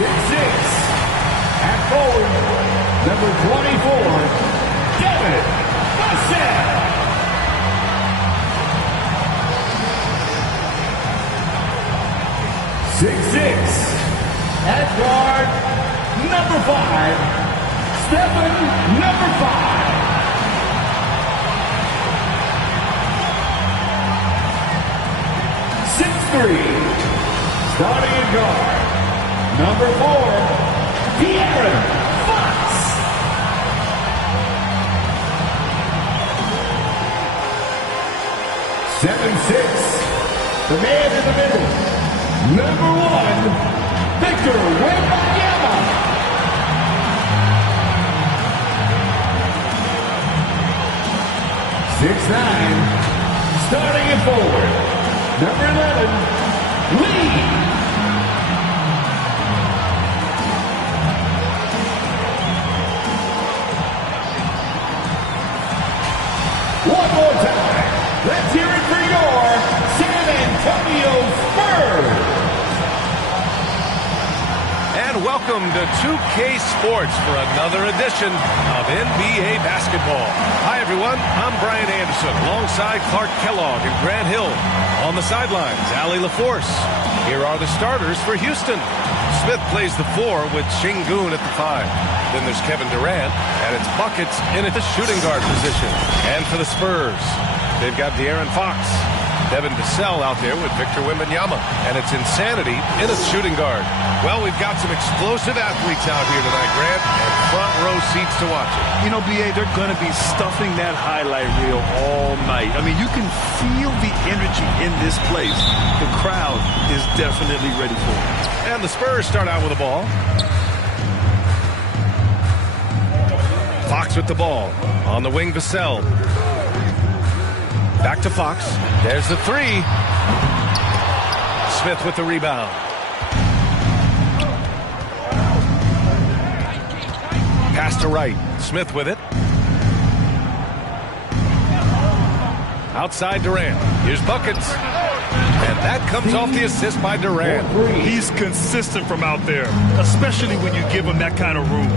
At forward, number 24, Devin Hou. 6'6". At guard, number 5, Stephen, number 5. 6'3". Starting at guard, number 4, De'Aaron Fox. 7'6", the man in the middle, number 1, Victor Wembanyama. 6'9", starting at forward, number 11, Lee. 1 more time. Let's hear it for your San Antonio Spurs. And welcome to 2K Sports for another edition of NBA basketball. Hi, everyone. I'm Brian Anderson alongside Clark Kellogg and Grant Hill. On the sidelines, Allie LaForce. Here are the starters for Houston. Smith plays the 4 with Şengün at the 5. Then there's Kevin Durant, and it's buckets in at the shooting guard position. And for the Spurs, they've got De'Aaron Fox. Devin Vassell out there with Victor Wembanyama. And it's Insanity in its shooting guard. Well, we've got some explosive athletes out here tonight, Grant, and front row seats to watch it. You know, B.A., they're going to be stuffing that highlight reel all night. I mean, you can feel the energy in this place. The crowd is definitely ready for it. And the Spurs start out with the ball. Fox with the ball. On the wing, Vassell. Back to Fox. There's the 3. Smith with the rebound. Pass to Wright. Smith with it. Outside Durant. Here's buckets. And that comes off the assist by Durant. He's consistent from out there, especially when you give him that kind of room.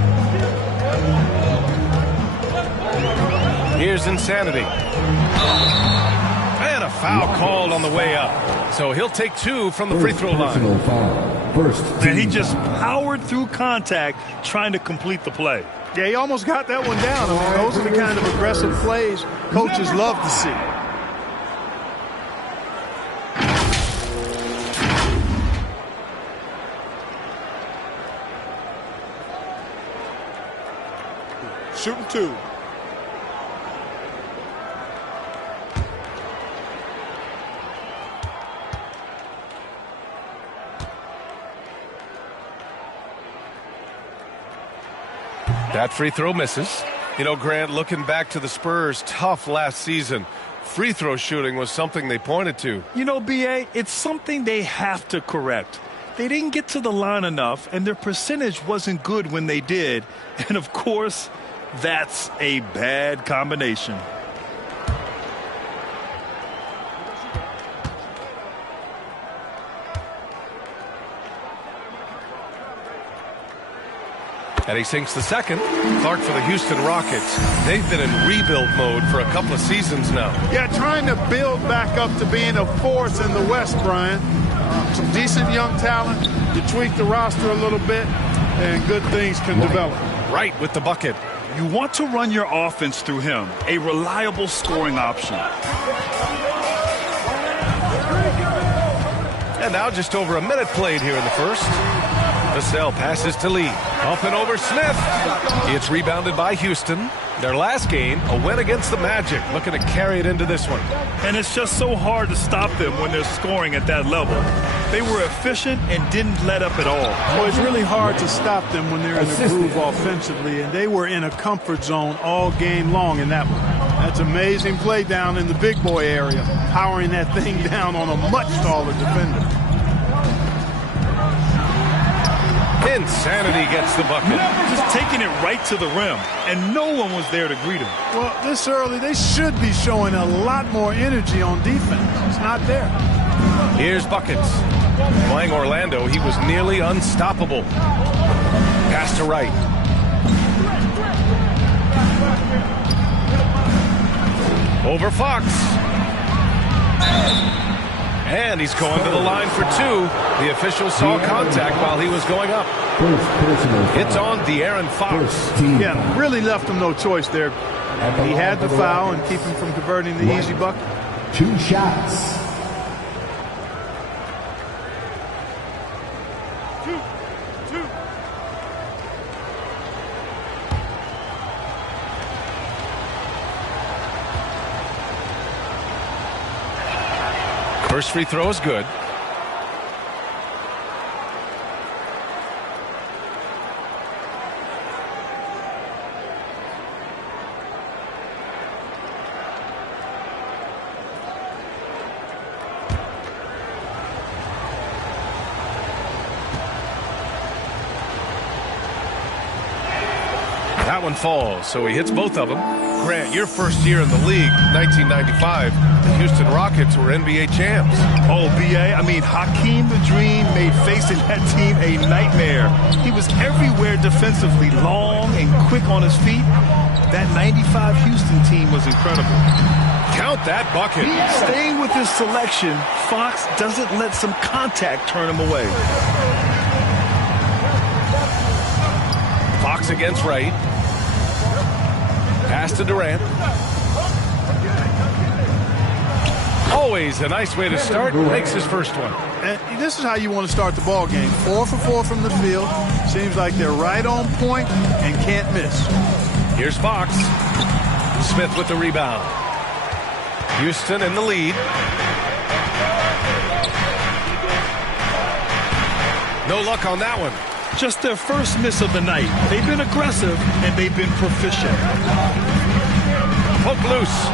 Here's Insanity. And a foul called on the way up. So he'll take 2 from the free throw line. And he just powered through contact trying to complete the play. Yeah, he almost got that one down. I mean, those are the kind of aggressive plays coaches love to see. Shooting 2. That free throw misses. You know, Grant, looking back to the Spurs' tough last season, free throw shooting was something they pointed to. You know, B.A., it's something they have to correct. They didn't get to the line enough, and their percentage wasn't good when they did. And, of course, that's a bad combination. And he sinks the second. Clark for the Houston Rockets. They've been in rebuild mode for a couple of seasons now. Yeah, trying to build back up to being a force in the West, Brian. Some decent young talent. You tweak the roster a little bit, and good things can develop. Right with the bucket. You want to run your offense through him, a reliable scoring option. And now just over a minute played here in the first. Vassell passes to Lee. Up and over Smith. It's rebounded by Houston. Their last game, a win against the Magic. Looking to carry it into this one. And it's just so hard to stop them when they're scoring at that level. They were efficient and didn't let up at all. Well, it's really hard to stop them when they're in the groove offensively, and they were in a comfort zone all game long in that one. That's amazing play down in the big boy area, powering that thing down on a much taller defender. Insanity gets the bucket. Just taking it right to the rim, and no one was there to greet him. Well, this early, they should be showing a lot more energy on defense. It's not there. Here's buckets. Playing Orlando, he was nearly unstoppable. Pass to Wright. Over Fox. And he's going to the line for two. The official saw contact while he was going up. It's on De'Aaron Fox. Yeah, really left him no choice there. He had the foul and keep him from converting the easy bucket. 2 shots. First free throw is good. That one falls, so he hits both of them. Grant, your first year in the league, 1995, the Houston Rockets were NBA champs. Oh, B.A., I mean, Hakeem the Dream made facing that team a nightmare. He was everywhere defensively, long and quick on his feet. That 95 Houston team was incredible. Count that bucket. Staying with his selection, Fox doesn't let some contact turn him away. Fox against Wright. Pass to Durant. Always a nice way to start. Makes his first one. And this is how you want to start the ball game. 4 for 4 from the field. Seems like they're right on point and can't miss. Here's Fox. Smith with the rebound. Houston in the lead. No luck on that one. Just their first miss of the night. They've been aggressive and they've been proficient. Poke loose.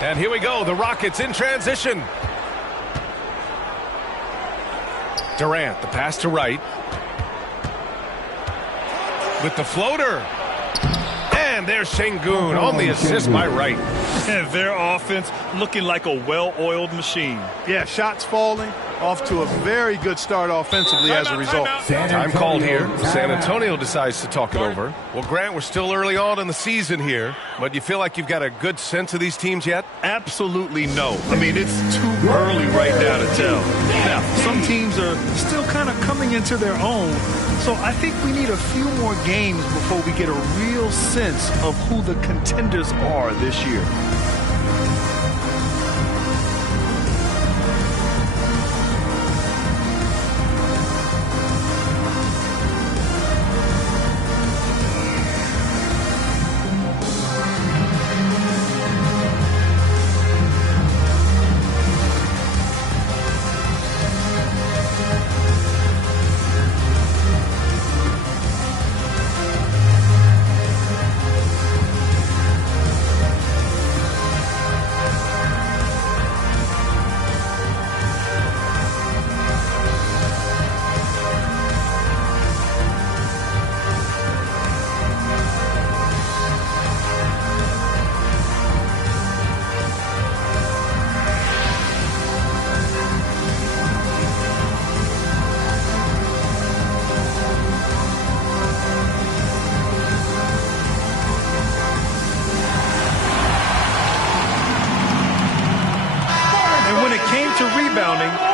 And here we go. The Rockets in transition. Durant, the pass to Wright. With the floater. And there's Şengün on the assist by Wright. And their offense looking like a well-oiled machine. Yeah, shots falling. Off to a very good start offensively as a result. Time called here. San Antonio decides to talk it over. Well, Grant, we're still early on in the season here, but you feel like you've got a good sense of these teams yet? Absolutely no. I mean, it's too early right now to tell. Now, some teams are still kind of coming into their own, so I think we need a few more games before we get a real sense of who the contenders are this year.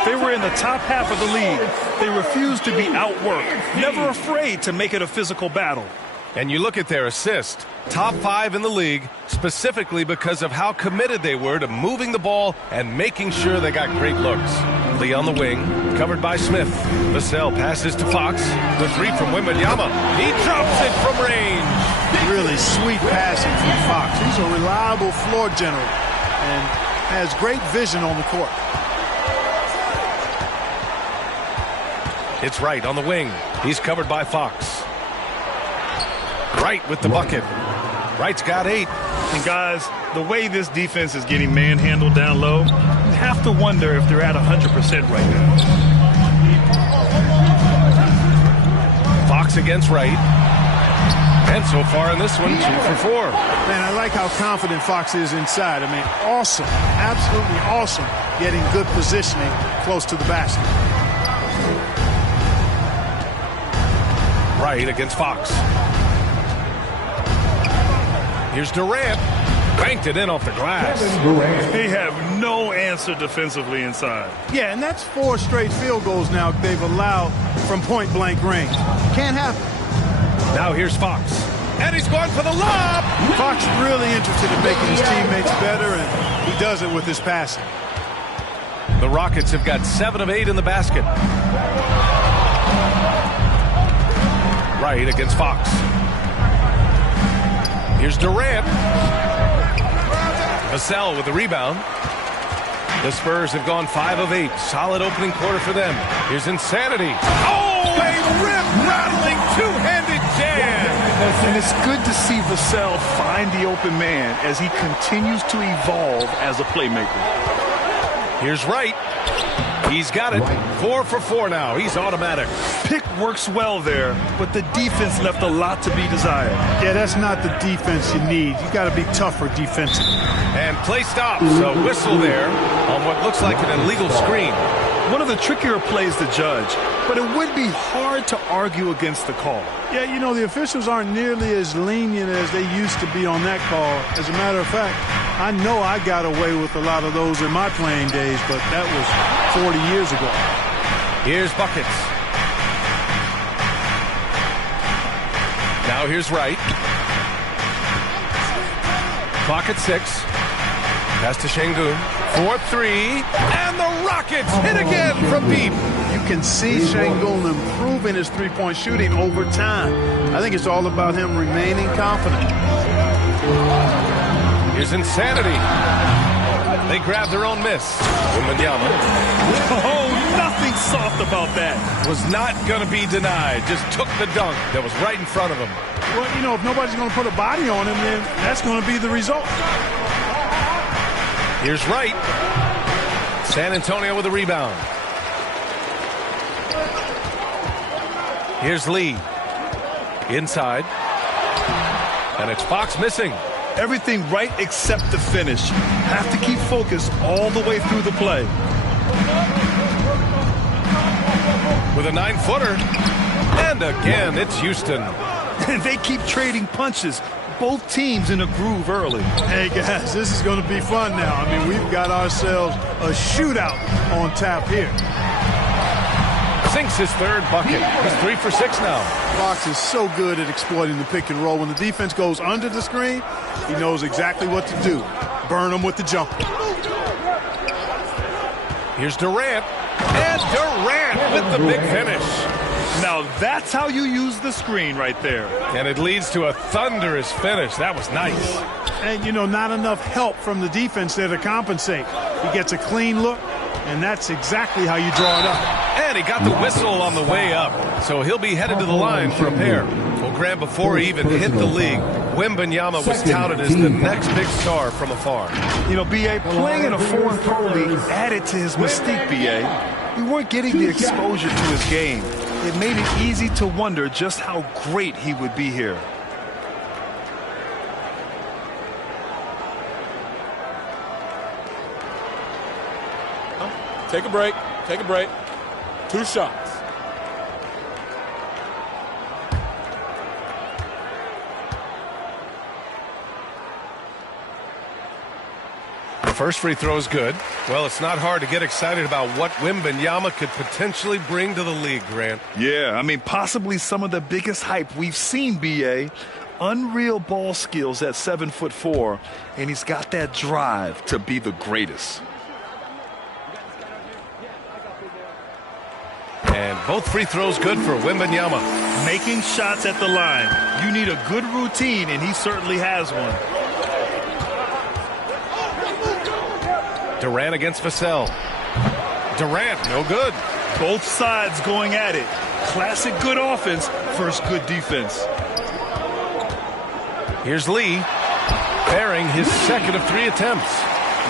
They were in the top half of the league. They refused to be outworked, never afraid to make it a physical battle. And you look at their assist, top 5 in the league, specifically because of how committed they were to moving the ball and making sure they got great looks. Lee on the wing, covered by Smith. Vassell passes to Fox. The three from Wembanyama. He drops it from range. Really sweet passing from Fox. He's a reliable floor general and has great vision on the court. It's Wright on the wing. He's covered by Fox. Wright with the bucket. Wright's got 8. And guys, the way this defense is getting manhandled down low, you have to wonder if they're at 100% right now. Fox against Wright. And so far in this one, 2 for 4. Man, I like how confident Fox is inside. I mean, awesome, absolutely awesome, getting good positioning close to the basket. Right against Fox. Here's Durant. Banked it in off the glass. They have no answer defensively inside. Yeah, and that's 4 straight field goals now they've allowed from point-blank range. Can't happen. Now here's Fox. And he's going for the lob. Fox really interested in making his teammates better, and he does it with his passing. The Rockets have got 7 of 8 in the basket. Right against Fox. Here's Durant. Vassell with the rebound. The Spurs have gone 5 of 8. Solid opening quarter for them. Here's Insanity. Oh, a rip-rattling two-handed jam. And it's good to see Vassell find the open man as he continues to evolve as a playmaker. Here's Wright. He's got it. 4 for 4 now. He's automatic. Pick works well there, but the defense left a lot to be desired. Yeah, that's not the defense you need. You got to be tougher defensively. And play stops. A whistle there on what looks like an illegal screen. One of the trickier plays to judge, but it would be hard to argue against the call. Yeah, you know, the officials aren't nearly as lenient as they used to be on that call. As a matter of fact, I know I got away with a lot of those in my playing days, but that was 40 years ago. Here's Buckets. Now here's Wright. Clock at 6. Pass to Şengün. 4-3. And the Rockets hit again from deep. You can see Şengün improving his three-point shooting over time. I think it's all about him remaining confident. Here's Insanity. They grab their own miss. Wembanyama. Oh, nothing soft about that. Was not going to be denied. Just took the dunk that was right in front of him. Well, you know, if nobody's going to put a body on him, then that's going to be the result. Here's Wright. San Antonio with a rebound. Here's Lee. Inside. And it's Fox missing. Everything right except the finish. Have to keep focused all the way through the play. With a 9-footer. And again, it's Houston. And they keep trading punches. Both teams in a groove early. Hey, guys, this is going to be fun now. I mean, we've got ourselves a shootout on tap here. Sinks his third bucket. He's 3 for 6 now. Fox is so good at exploiting the pick and roll. When the defense goes under the screen, he knows exactly what to do. Burn them with the jumper. Here's Durant. And Durant with the big finish. Now that's how you use the screen right there. And it leads to a thunderous finish. That was nice. And, you know, not enough help from the defense there to compensate. He gets a clean look, and that's exactly how you draw it up. And he got the whistle on the way up. So he'll be headed to the line for a pair. Well, Graham, before he even hit the league, Wembanyama was touted as the next big star from afar. You know, B.A., playing in a foreign pro league added to his mystique, B.A. We weren't getting the exposure to his game. It made it easy to wonder just how great he would be here. Take a break. Take a break. 2 shots. The first free throw is good. Well, it's not hard to get excited about what Wembanyama could potentially bring to the league, Grant. Yeah, I mean, possibly some of the biggest hype we've seen, B.A. Unreal ball skills at 7'4", and he's got that drive to be the greatest. And both free throws good for Wembanyama. Making shots at the line. You need a good routine, and he certainly has one. Durant against Vassell. Durant, no good. Both sides going at it. Classic good offense versus good defense. Here's Lee, bearing his second of 3 attempts.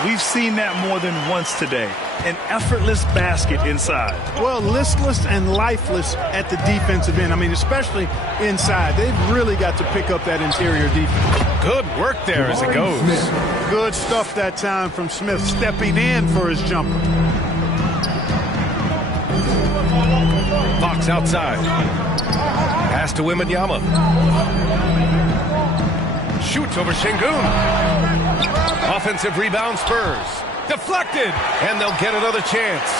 We've seen that more than once today. An effortless basket inside. Well, listless and lifeless at the defensive end. I mean, especially inside. They've really got to pick up that interior defense. Good work there as it goes. Good stuff that time from Smith, stepping in for his jumper. Fox outside. Pass to Wembanyama. Shoots over Şengün. Offensive rebound Spurs. Deflected, and they'll get another chance.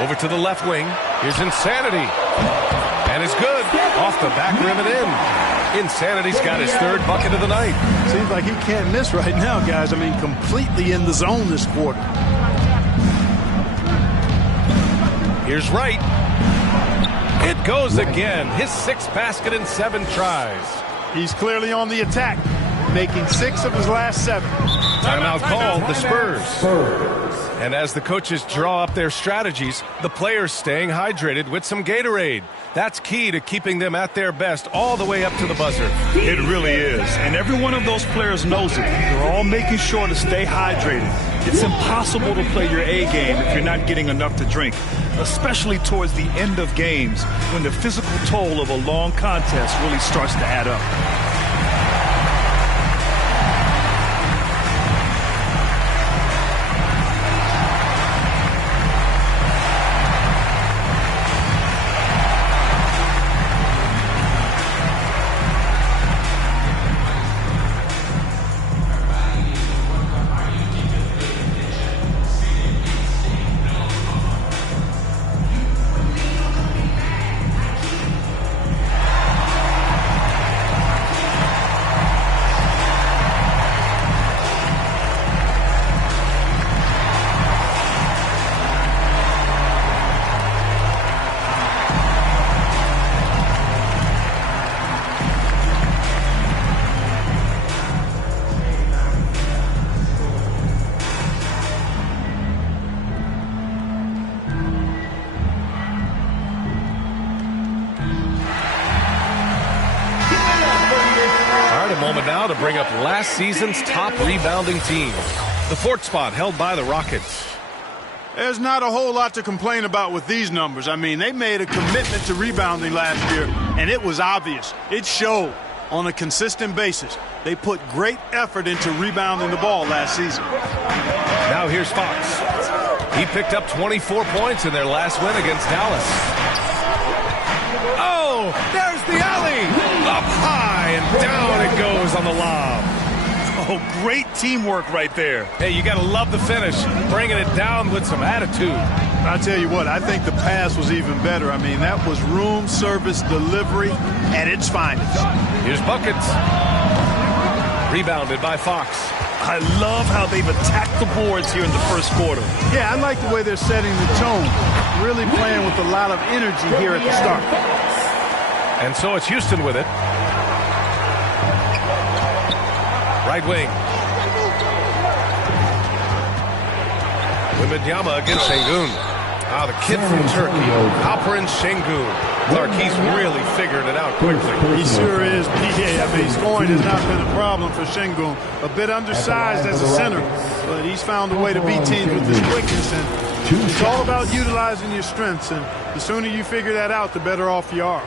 Over to the left wing. Here's Insanity. And it's good. Off the back rim and in. Insanity's got his third bucket of the night. Seems like he can't miss right now, guys. I mean, completely in the zone this quarter. Here's Wright. It goes again. His sixth basket in 7 tries. He's clearly on the attack, making 6 of his last 7. Timeout called, the Spurs. And as the coaches draw up their strategies, the players staying hydrated with some Gatorade. That's key to keeping them at their best all the way up to the buzzer. It really is. And every one of those players knows it. They're all making sure to stay hydrated. It's impossible to play your A game if you're not getting enough to drink, especially towards the end of games when the physical toll of a long contest really starts to add up. Now to bring up last season's top rebounding team. The 4th spot held by the Rockets. There's not a whole lot to complain about with these numbers. I mean, they made a commitment to rebounding last year, and it was obvious. It showed on a consistent basis. They put great effort into rebounding the ball last season. Now here's Fox. He picked up 24 points in their last win against Dallas. Oh, there's the alley. Up high and down it goes on the lob. Oh, great teamwork right there. Hey, you got to love the finish. Bringing it down with some attitude. I'll tell you what, I think the pass was even better. I mean, that was room service delivery at its finest. Here's buckets. Rebounded by Fox. I love how they've attacked the boards here in the first quarter. Yeah, I like the way they're setting the tone. Really playing with a lot of energy here at the start. And so it's Houston with it. Right wing. Wembanyama against Şengün. The kid from Turkey, Alperen Şengün. Clark, he's really figured it out quickly. He sure is. I mean, scoring has not been a problem for Şengün. A bit undersized as a center, but he's found a way to beat teams with his quickness. And it's all about utilizing your strengths. And the sooner you figure that out, the better off you are.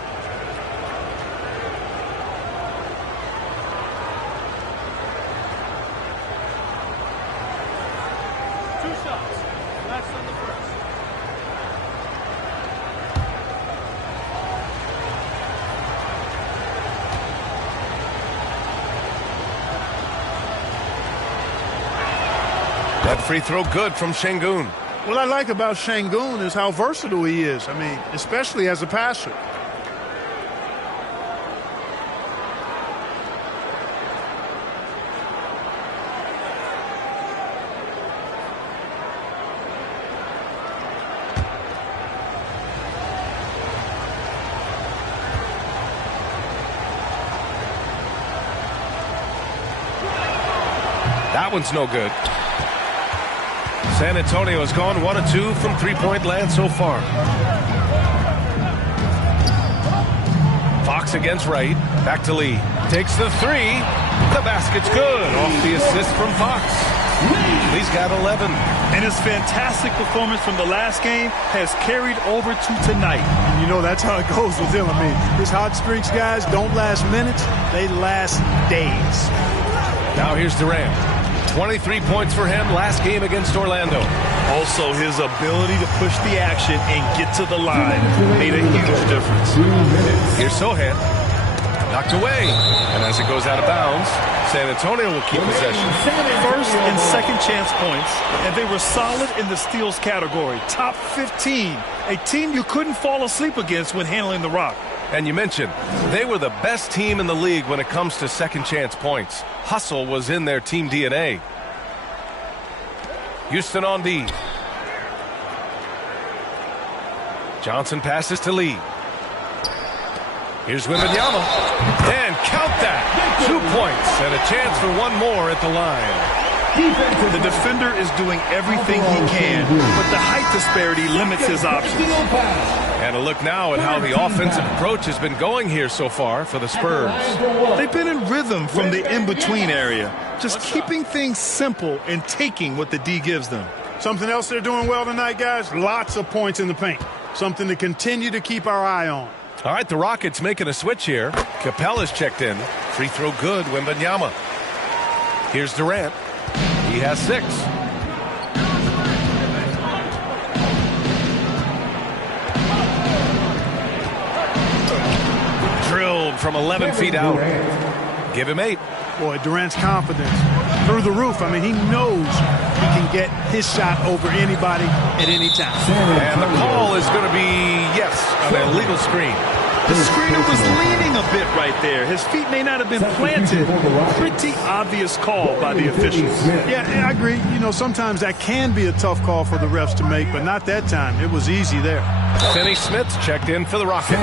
That free throw good from Şengün. What I like about Şengün is how versatile he is. I mean, especially as a passer. That one's no good. San Antonio has gone 1 of 2 from three-point land so far. Fox against Wright. Back to Lee. Takes the three. The basket's good off the assist from Fox. He's got 11. And his fantastic performance from the last game has carried over to tonight. And you know, that's how it goes with him. I mean, his hot streaks, guys, don't last minutes. They last days. Now here's Durant. 23 points for him last game against Orlando. Also, his ability to push the action and get to the line made a huge difference. Here's Sohan. Knocked away. And as it goes out of bounds, San Antonio will keep possession. First and second chance points, and they were solid in the steals category. Top 15, a team you couldn't fall asleep against when handling the rock. And you mentioned, they were the best team in the league when it comes to second chance points. Hustle was in their team DNA. Houston on D. Johnson passes to Lee. Here's Wembanyama. And count that. 2 points and a chance for one more at the line. The defender is doing everything he can, but the height disparity limits his options. And a look now at how the offensive approach has been going here so far for the Spurs. They've been in rhythm from the in-between area, just keeping things simple and taking what the D gives them. Something else they're doing well tonight, guys, lots of points in the paint. Something to continue to keep our eye on. All right, the Rockets making a switch here. Capella's checked in. Free throw good, Wembanyama. Here's Durant. He has 6. Drilled from 11 feet out. Give him 8. Boy, Durant's confidence through the roof. I mean, he knows he can get his shot over anybody at any time. And the call is going to be, yes, an illegal screen. The screener was leaning a bit right there. His feet may not have been planted. Pretty obvious call by the officials. Yeah, I agree. You know, sometimes that can be a tough call for the refs to make, but not that time. It was easy there. Finney Smith's checked in for the Rockets. He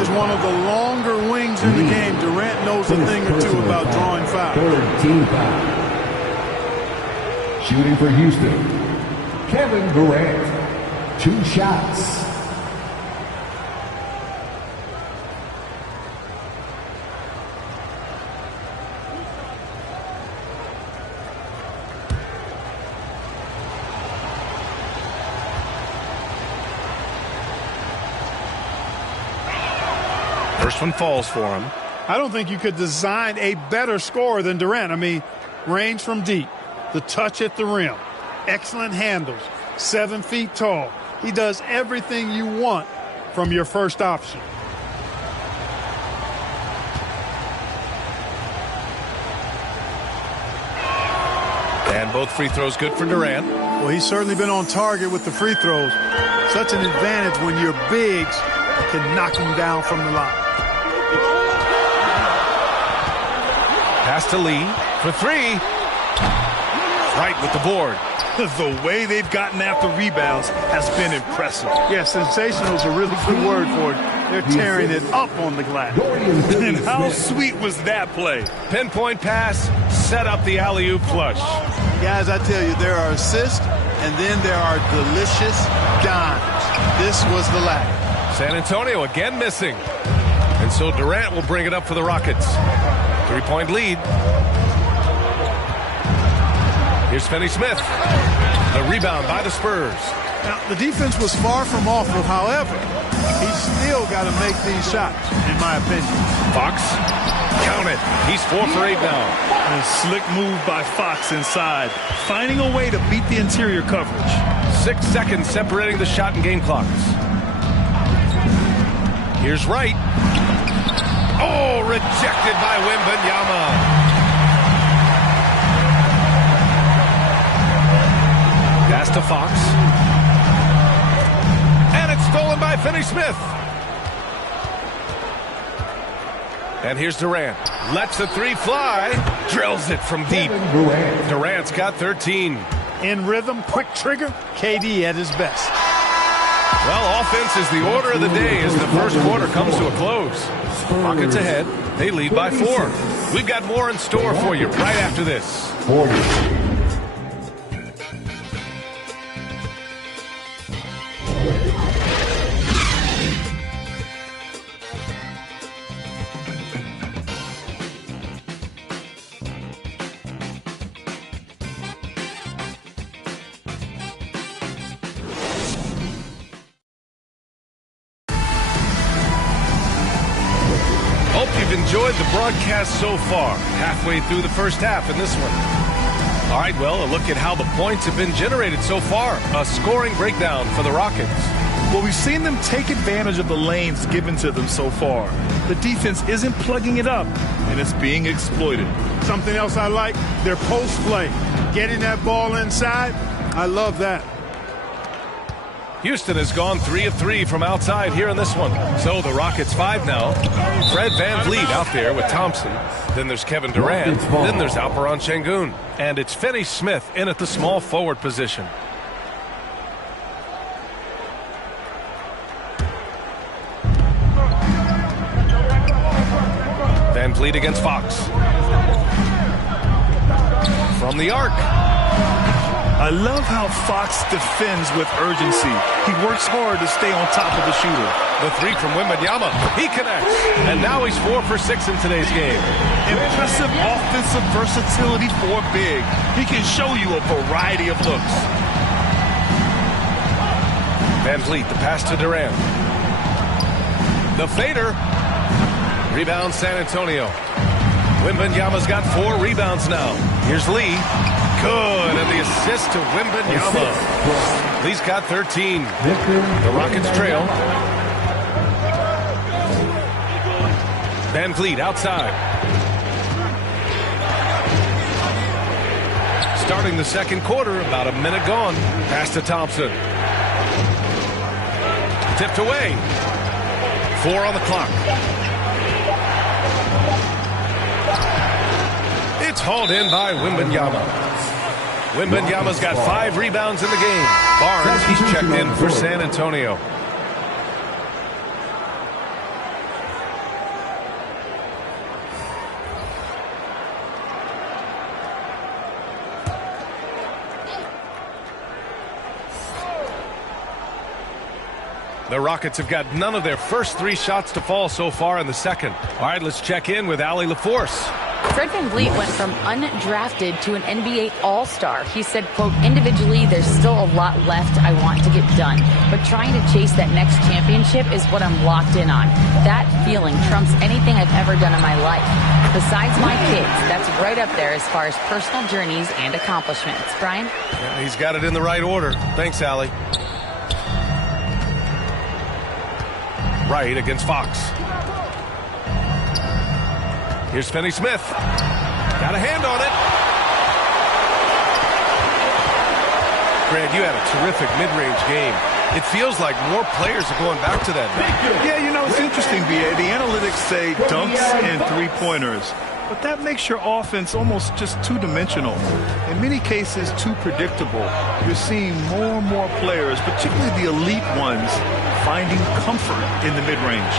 is one of the longer wings in the game. Durant knows a thing or two about drawing fouls. Third team foul. Shooting for Houston, Kevin Durant. 2 shots. First one falls for him. I don't think you could design a better scorer than Durant. I mean, range from deep, the touch at the rim, excellent handles, 7 feet tall. He does everything you want from your first option. And both free throws good for Durant. Well, he's certainly been on target with the free throws. Such an advantage when your bigs can knock him down from the line. Pass to Lee for 3. Right with the board. The way they've gotten after rebounds has been impressive. Yeah, sensational is a really good word for it. They're tearing it up on the glass. And how sweet was that play? Pinpoint pass, set up the alley-oop flush. Guys, I tell you, there are assists, and then there are delicious dimes. This was the latter. San Antonio again missing. And so Durant will bring it up for the Rockets. 3-point lead. Here's Finney Smith. The rebound by the Spurs. Now, the defense was far from awful. However, he's still got to make these shots, in my opinion. Fox, count it. He's 4 for 8 now. A slick move by Fox inside, finding a way to beat the interior coverage. 6 seconds separating the shot and game clocks. Here's Wright. Oh, rejected by Wembanyama. Pass to Fox. And it's stolen by Finney Smith. And here's Durant. Lets the 3 fly. Drills it from deep. Durant's got 13. In rhythm, quick trigger, KD at his best. Well, offense is the order of the day as the first quarter comes to a close. Rockets ahead. They lead by 4. We've got more in store for you right after this. enjoyed the broadcast so far. Halfway through the first half in this one. All right, well, a look at how the points have been generated so far. A scoring breakdown for the Rockets. Well, we've seen them take advantage of the lanes given to them so far. The defense isn't plugging it up, and it's being exploited. Something else I like, their post play. Getting that ball inside, I love that. Houston has gone 3 of 3 from outside here in this one. So the Rockets 5 now. Fred VanVleet out there with Thompson. Then there's Kevin Durant. Then there's Alperen Şengün. And it's Finney Smith in at the small forward position. VanVleet against Fox. From the arc. I love how Fox defends with urgency. He works hard to stay on top of the shooter. The three from Wembanyama. He connects. And now he's 4 for 6 in today's game. Impressive offensive versatility for big. He can show you a variety of looks. VanVleet, the pass to Durant. The fader. Rebound San Antonio. Wembanyama's got 4 rebounds now. Here's Lee. Good, and the assist to Wembanyama. Lee's got 13. The Rockets trail. VanVleet outside. Starting the second quarter, about a minute gone. Pass to Thompson. Tipped away. 4 on the clock. It's hauled in by Wembanyama. Wembanyama's got 5 rebounds in the game. Barnes, he's checked in for San Antonio. The Rockets have got none of their first 3 shots to fall so far in the second. All right, let's check in with Allie LaForce. Fred VanVleet went from undrafted to an NBA All-Star. He said, quote, individually, there's still a lot left I want to get done, but trying to chase that next championship is what I'm locked in on. That feeling trumps anything I've ever done in my life. Besides my kids, that's right up there as far as personal journeys and accomplishments. Brian? Yeah, he's got it in the right order. Thanks, Allie. Right against Fox. Here's Finney Smith. Got a hand on it. Greg, you had a terrific mid-range game. It feels like more players are going back to that. Yeah, you know, it's interesting, B.A. The analytics say dunks and three-pointers. But that makes your offense almost just two-dimensional. In many cases, too predictable. You're seeing more and more players, particularly the elite ones, finding comfort in the mid-range.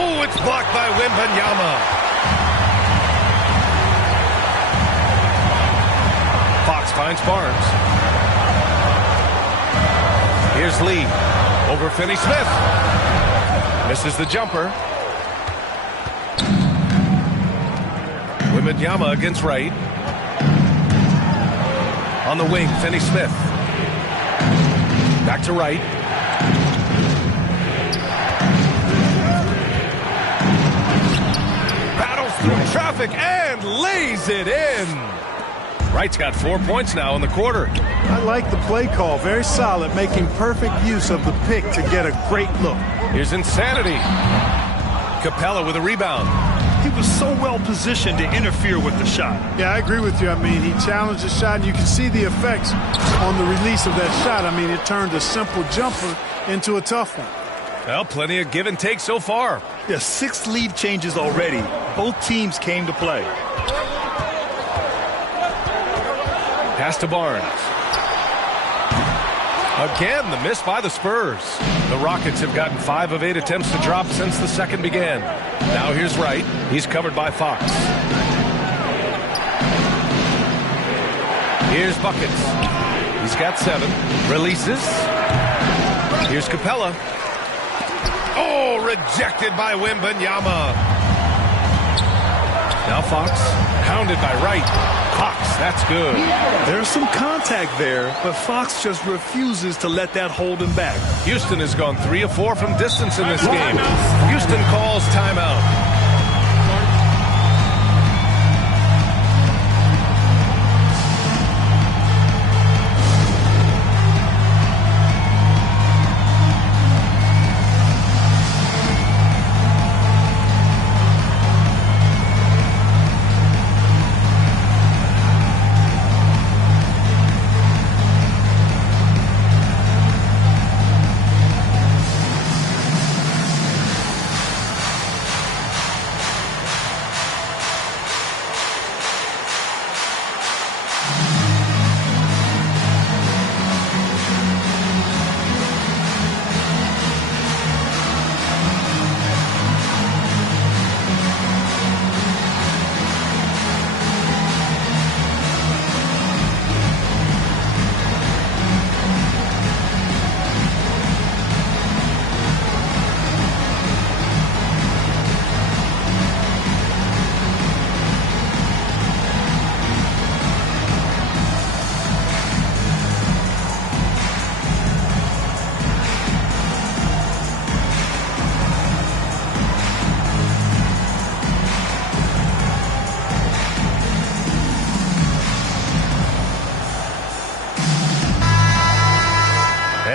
Oh, it's blocked by Wembanyama. Fox finds Barnes. Here's Lee. Over Finney Smith. Misses the jumper. Wembanyama against Wright. On the wing, Finney Smith. Back to Wright. Battles through traffic and lays it in. Wright's got 4 points now in the quarter. I like the play call. Very solid, making perfect use of the pick to get a great look. Here's Insanity. Capella with a rebound. He was so well positioned to interfere with the shot. Yeah, I agree with you. I mean, he challenged the shot, and you can see the effects on the release of that shot. I mean, it turned a simple jumper into a tough one. Well, plenty of give and take so far. Yeah, 6 lead changes already. Both teams came to play. Pass to Barnes. Again, the miss by the Spurs. The Rockets have gotten 5 of 8 attempts to drop since the second began. Now here's Wright. He's covered by Fox. Here's Buckets. He's got 7. Releases. Here's Capella. Oh, rejected by Wembanyama. Now Fox, hounded by Wright. Fox, that's good. There's some contact there, but Fox just refuses to let that hold him back. Houston has gone 3 of 4 from distance in this game. Houston calls timeout.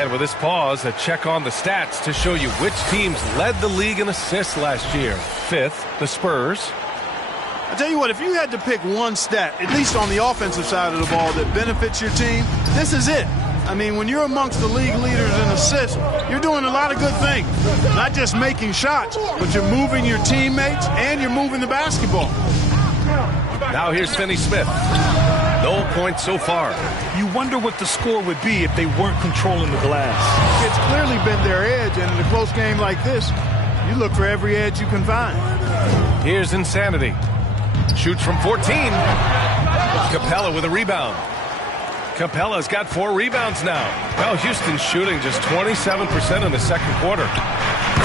And with this pause, a check on the stats to show you which teams led the league in assists last year. 5th, the Spurs. I tell you what, if you had to pick one stat, at least on the offensive side of the ball, that benefits your team, this is it. I mean, when you're amongst the league leaders in assists, you're doing a lot of good things. Not just making shots, but you're moving your teammates and you're moving the basketball. Now here's Finney-Smith. No points so far. You wonder what the score would be if they weren't controlling the glass. It's clearly been their edge, and in a close game like this, you look for every edge you can find. Here's Insanity. Shoots from 14. Capella with a rebound. Capella's got 4 rebounds now. Well, Houston's shooting just 27% in the second quarter.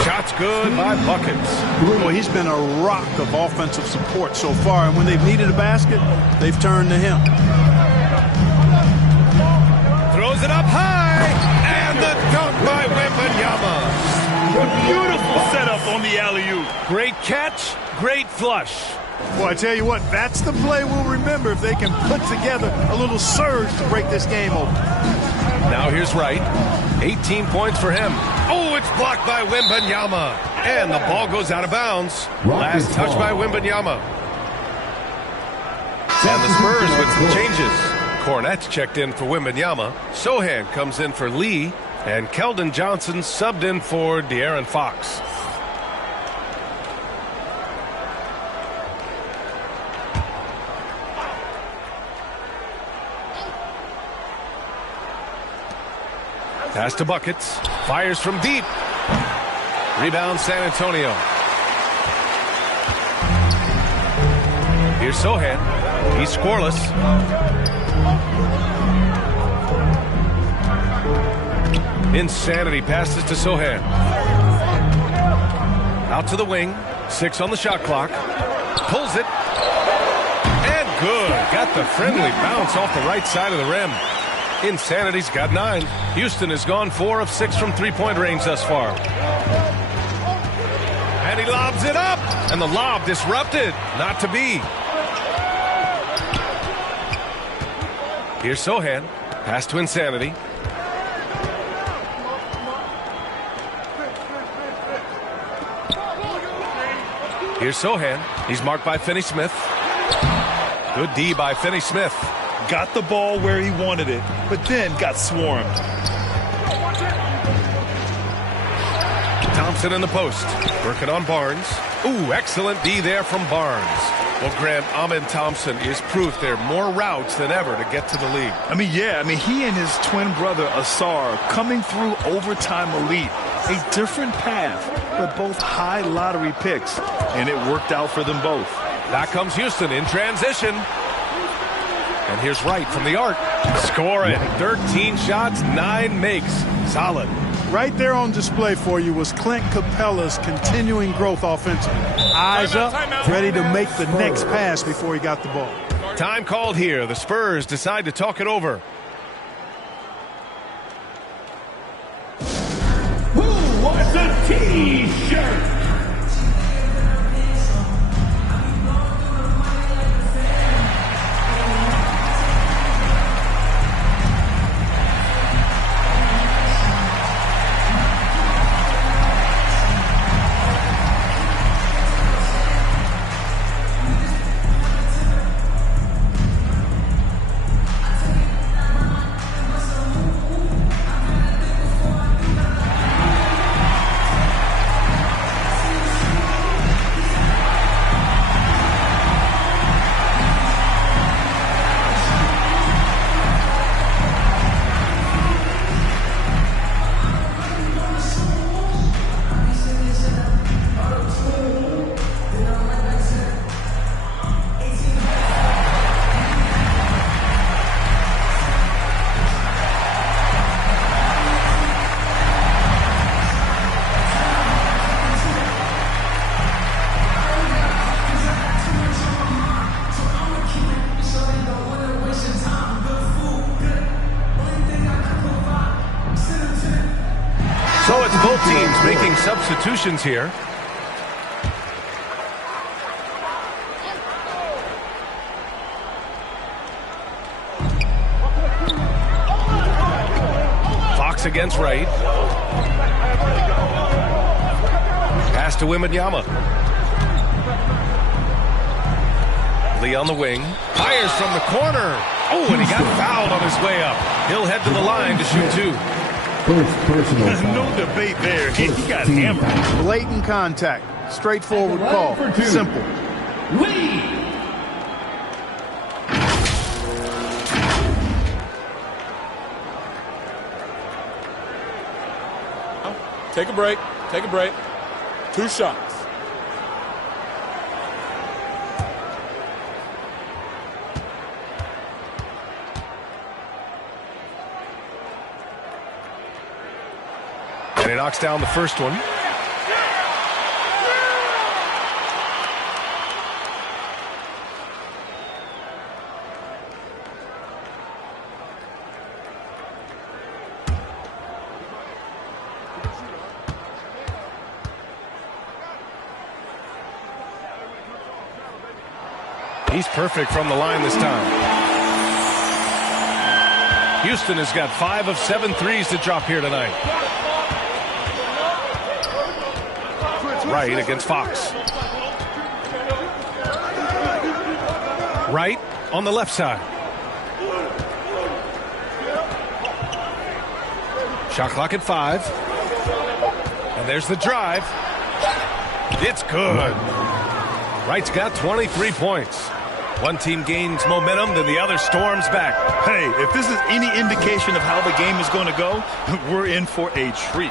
Shots good by Buckets. Well, he's been a rock of offensive support so far, and when they've needed a basket, they've turned to him. Throws it up high, and the dunk by Wembanyama. Beautiful setup on the alley-oop. Great catch, great flush. Well, I tell you what, that's the play we'll remember if they can put together a little surge to break this game open. Now here's Wright. 18 points for him. Oh, it's blocked by Wembanyama. And the ball goes out of bounds. Last touch by Wembanyama. And the Spurs with some changes. Cornette's checked in for Wembanyama. Sohan comes in for Lee. And Keldon Johnson subbed in for De'Aaron Fox. Pass to Buckets. Fires from deep. Rebound San Antonio. Here's Sohan. He's scoreless. Insanity passes to Sohan. Out to the wing. 6 on the shot clock. Pulls it. And good. Got the friendly bounce off the right side of the rim. Insanity's got 9. Houston has gone 4 of 6 from three-point range thus far. And he lobs it up. And the lob disrupted. Not to be. Here's Sohan. Pass to Insanity. Here's Sohan. He's marked by Finney-Smith. Good D by Finney-Smith. Got the ball where he wanted it, but then got swarmed. Thompson in the post. Working on Barnes. Ooh, excellent D there from Barnes. Well, Grant, Amin Thompson is proof there are more routes than ever to get to the league. He and his twin brother Asar coming through overtime elite. A different path, but both high lottery picks, and it worked out for them both. Back comes Houston in transition. And here's Wright from the arc. Scoring. 13 shots, 9 makes. Solid. Right there on display for you was Clint Capella's continuing growth offensively. Eyes up, ready to make the next pass before he got the ball. Time called here. The Spurs decide to talk it over. Who wants a T-shirt? So it's both teams making substitutions here. Fox Fox against Wright. Pass to Wembanyama. Lee on the wing. Fires from the corner. Oh, and he got fouled on his way up. He'll head to the line to shoot 2. First personal foul. No debate there. He got hammered. Blatant contact. Straightforward call. Simple. Lee. Take a break. Take a break. 2 shots. And he knocks down the first one. He's perfect from the line this time. Houston has got 5 of 7 threes to drop here tonight. Wright against Fox. Wright on the left side. Shot clock at 5. And there's the drive. It's good. Wright's got 23 points. One team gains momentum, then the other storms back. Hey, if this is any indication of how the game is going to go, we're in for a treat.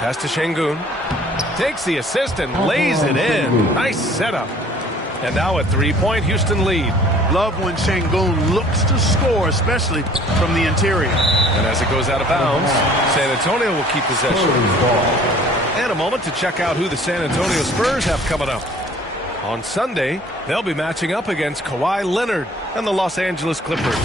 Pass to Şengün. Takes the assist and lays it in. Nice setup. And now a 3-point Houston lead. Love when Şengün looks to score, especially from the interior. And as it goes out of bounds, San Antonio will keep possession. And a moment to check out who the San Antonio Spurs have coming up. On Sunday, they'll be matching up against Kawhi Leonard and the Los Angeles Clippers.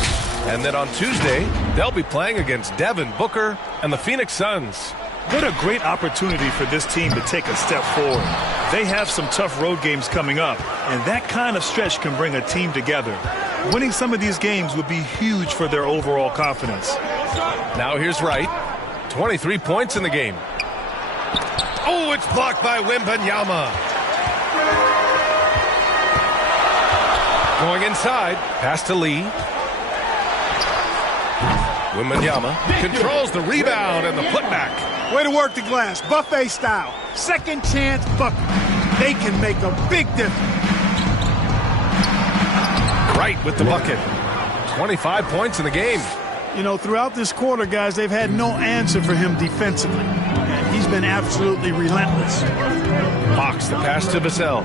And then on Tuesday, they'll be playing against Devin Booker and the Phoenix Suns. What a great opportunity for this team to take a step forward. They have some tough road games coming up, and that kind of stretch can bring a team together. Winning some of these games would be huge for their overall confidence. Now here's Wright. 23 points in the game. Oh, it's blocked by Wembanyama. Going inside. Pass to Lee. Wembanyama controls the rebound and the putback. Way to work the glass. Buffet style. Second chance bucket. They can make a big difference. Wright with the bucket. 25 points in the game. You know, throughout this quarter, guys, they've had no answer for him defensively. And he's been absolutely relentless. Fox, the pass to Vassell.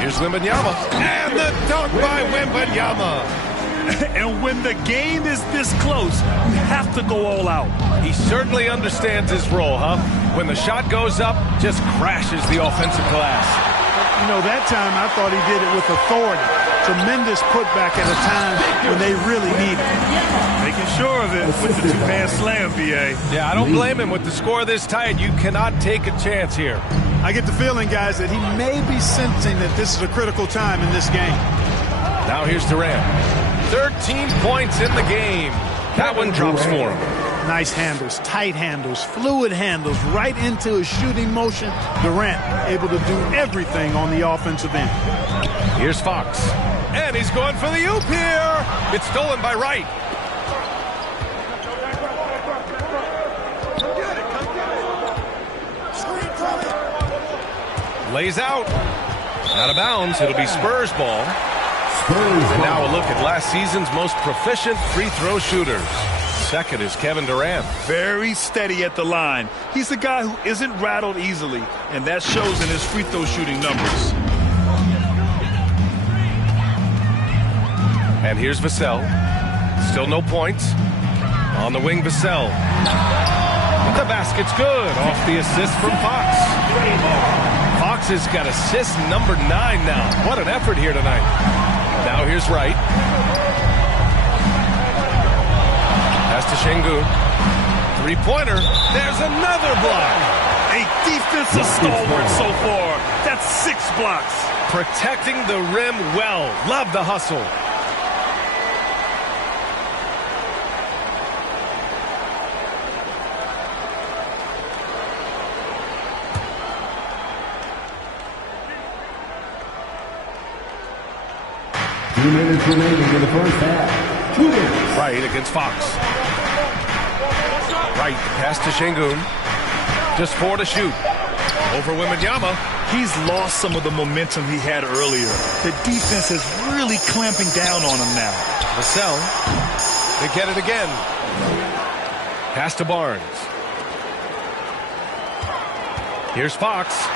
Here's Wembanyama. And the dunk by Wembanyama. And when the game is this close, you have to go all out. He certainly understands his role, huh? When the shot goes up, just crashes the offensive glass. You know, that time I thought he did it with authority. Tremendous putback at a time when they really need it. Making sure of it with the two-hand slam, B.A. Yeah, I don't blame him. With the score this tight, you cannot take a chance here. I get the feeling, guys, that he may be sensing that this is a critical time in this game. Now here's Durant. 13 points in the game. That one drops for him. Nice handles, tight handles, fluid handles, right into his shooting motion. Durant able to do everything on the offensive end. Here's Fox. And he's going for the oop here. It's stolen by Wright. Lays out. Out of bounds. It'll be Spurs ball. And now a look at last season's most proficient free throw shooters. Second is Kevin Durant. Very steady at the line. He's a guy who isn't rattled easily, and that shows in his free throw shooting numbers. And here's Vassell. Still no points. On the wing, Vassell. The basket's good. Off the assist from Fox. Fox has got assist number 9 now. What an effort here tonight. Now here's Wright. Pass to Şengün. Three-pointer. There's another block. 8 Defensive stalwart so far. That's 6 blocks. Protecting the rim well. Love the hustle. Two minutes remaining in the first half. 2 minutes. Wright against Fox. Wright pass to Şengün. Just 4 to shoot. Over Wembanyama. He's lost some of the momentum he had earlier. The defense is really clamping down on him now. Vassell. They get it again. Pass to Barnes. Here's Fox.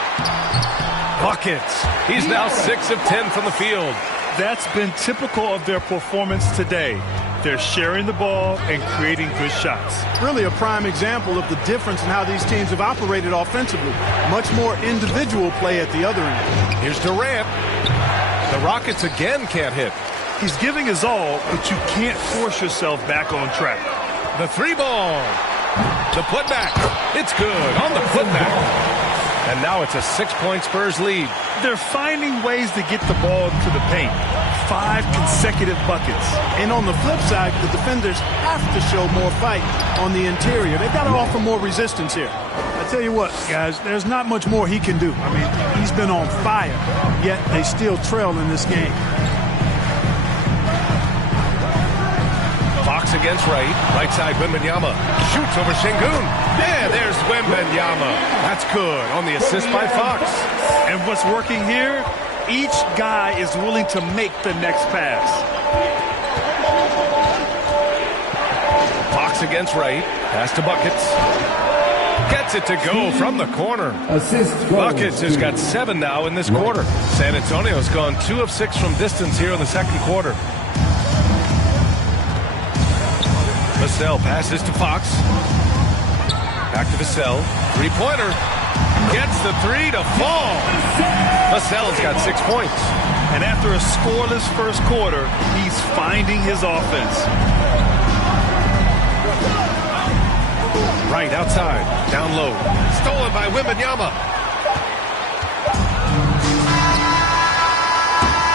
Buckets. He's now 6 of 10 from the field. That's been typical of their performance today. They're sharing the ball and creating good shots. Really a prime example of the difference in how these teams have operated offensively. Much more individual play at the other end. Here's Durant. The Rockets again can't hit. He's giving his all, but you can't force yourself back on track. The 3-ball. The putback. It's good on the putback. And now it's a 6-point Spurs lead. They're finding ways to get the ball to the paint. 5 consecutive buckets. And on the flip side, the defenders have to show more fight on the interior. They've got to offer more resistance here. I tell you what, guys, there's not much more he can do. I mean, he's been on fire, yet they still trail in this game. Fox against Wright. Right side, Wembanyama. Shoots over Şengün. Yeah, there's Wembanyama. That's good on the assist by Fox. And what's working here? Each guy is willing to make the next pass. Fox against Wright. Pass to Buckets. Gets it to go from the corner. Buckets has got 7 now in this quarter. San Antonio's gone 2 of 6 from distance here in the second quarter. Vassell passes to Fox. Back to Vassell. 3-pointer. Gets the 3 to fall. Vassell's got 6 points. And after a scoreless first quarter, he's finding his offense. Right outside. Down low. Stolen by Wembanyama.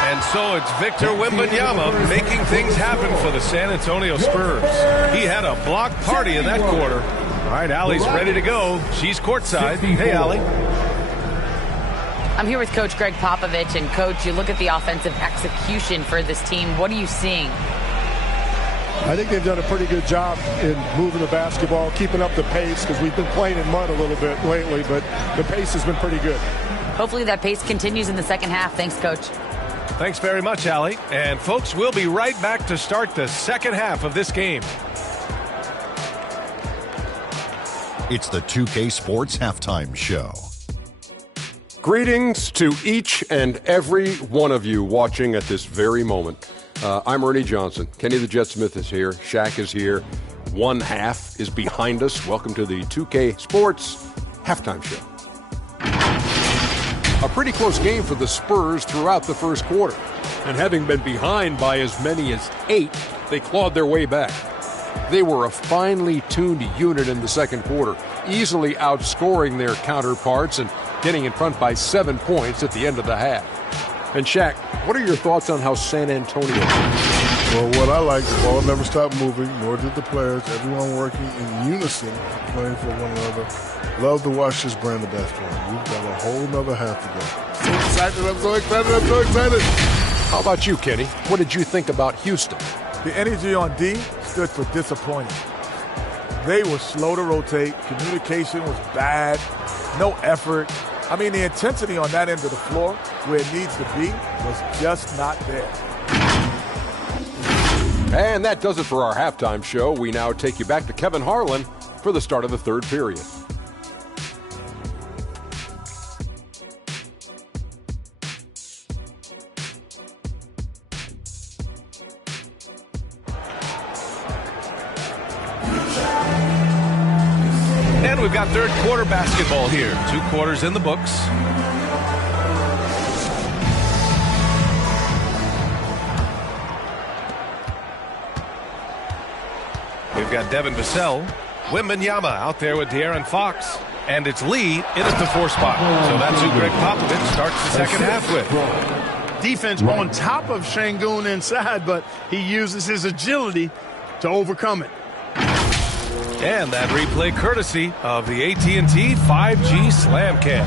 And so it's Victor Wembanyama making things happen for the San Antonio Spurs. He had a block party in that quarter. All right, Allie's ready to go. She's courtside. Hey, Allie. I'm here with Coach Greg Popovich. And, Coach, you look at the offensive execution for this team. What are you seeing? I think they've done a pretty good job in moving the basketball, keeping up the pace, because we've been playing in mud a little bit lately, but the pace has been pretty good. Hopefully that pace continues in the second half. Thanks, Coach. Thanks very much, Allie. And, folks, we'll be right back to start the second half of this game. It's the 2K Sports Halftime Show. Greetings to each and every one of you watching at this very moment. I'm Ernie Johnson. Kenny the Jet Smith is here. Shaq is here. One half is behind us. Welcome to the 2K Sports Halftime Show. A pretty close game for the Spurs throughout the first quarter. And having been behind by as many as 8, they clawed their way back. They were a finely tuned unit in the second quarter, easily outscoring their counterparts and getting in front by 7 points at the end of the half. And Shaq, what are your thoughts on how San Antonio played? Well, what I like, the ball never stopped moving, nor did the players. Everyone working in unison, playing for one another. Love to watch this brand of basketball. We've got a whole nother half to go. So excited, I'm so excited, I'm so excited. How about you, Kenny? What did you think about Houston? The energy on D stood for disappointing. They were slow to rotate. Communication was bad. No effort. I mean, the intensity on that end of the floor, where it needs to be, was just not there. And that does it for our halftime show. We now take you back to Kevin Harlan for the start of the third period. And we've got third quarter basketball here. 2 quarters in the books. We've got Devin Vassell. Wembanyama out there with De'Aaron Fox. And it's Lee in at the 4 spot. So that's who Greg Popovich starts the second half with. Defense on top of Şengün inside, but he uses his agility to overcome it. And that replay courtesy of the AT&T 5G Slam Cam.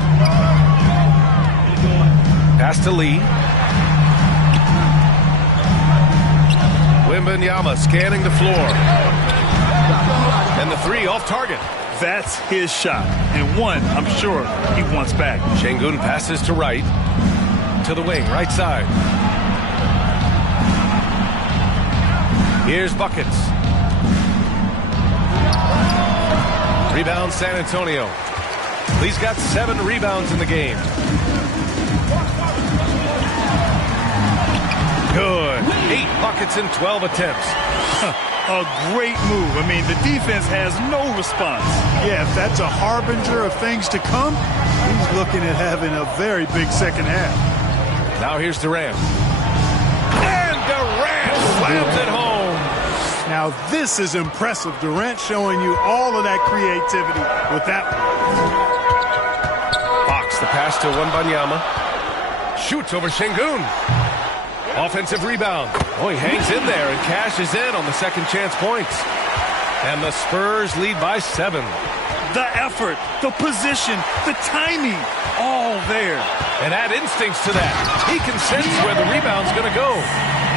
Pass to Lee. Wembanyama scanning the floor. And the 3 off target. That's his shot. And one, I'm sure, he wants back. Şengün passes to right. To the wing, right side. Here's buckets. Rebound San Antonio. Lee's got 7 rebounds in the game. Good. 8 buckets in 12 attempts. A great move. I mean, the defense has no response. Yeah, if that's a harbinger of things to come, he's looking at having a very big second half. Now here's Durant. And Durant slams it home. Now this is impressive. Durant showing you all of that creativity with that one. Fox, the pass to Wembanyama. Shoots over Şengün. Offensive rebound. Oh, he hangs in there and cashes in on the second chance points. And the Spurs lead by 7. The effort, the position, the timing, all there. And add instincts to that. He can sense where the rebound's going to go.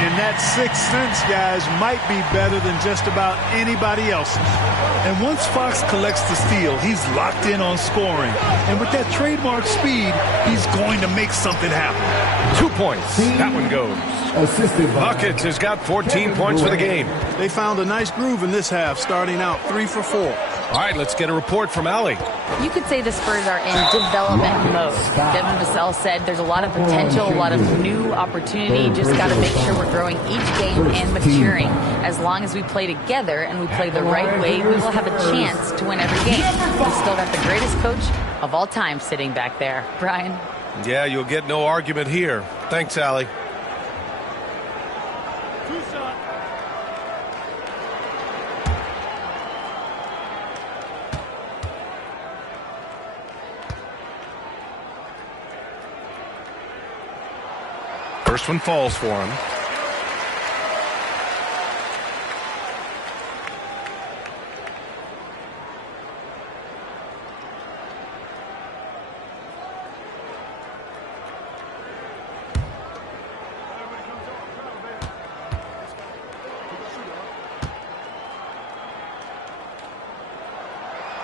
And that sixth sense, guys, might be better than just about anybody else's. And once Fox collects the steal, he's locked in on scoring. And with that trademark speed, he's going to make something happen. 2 points. That one goes. Buckets has got 14 points for the game. They found a nice groove in this half, starting out 3 for 4. All right, let's get a report from Allie. You could say the Spurs are in development mode. Devin Vassell said there's a lot of potential, a lot of new opportunity. Just got to make sure we're growing each game and maturing. As long as we play together and we play the right way, we will have a chance to win every game. We've still got the greatest coach of all time sitting back there. Brian? Yeah, you'll get no argument here. Thanks, Allie. First one falls for him.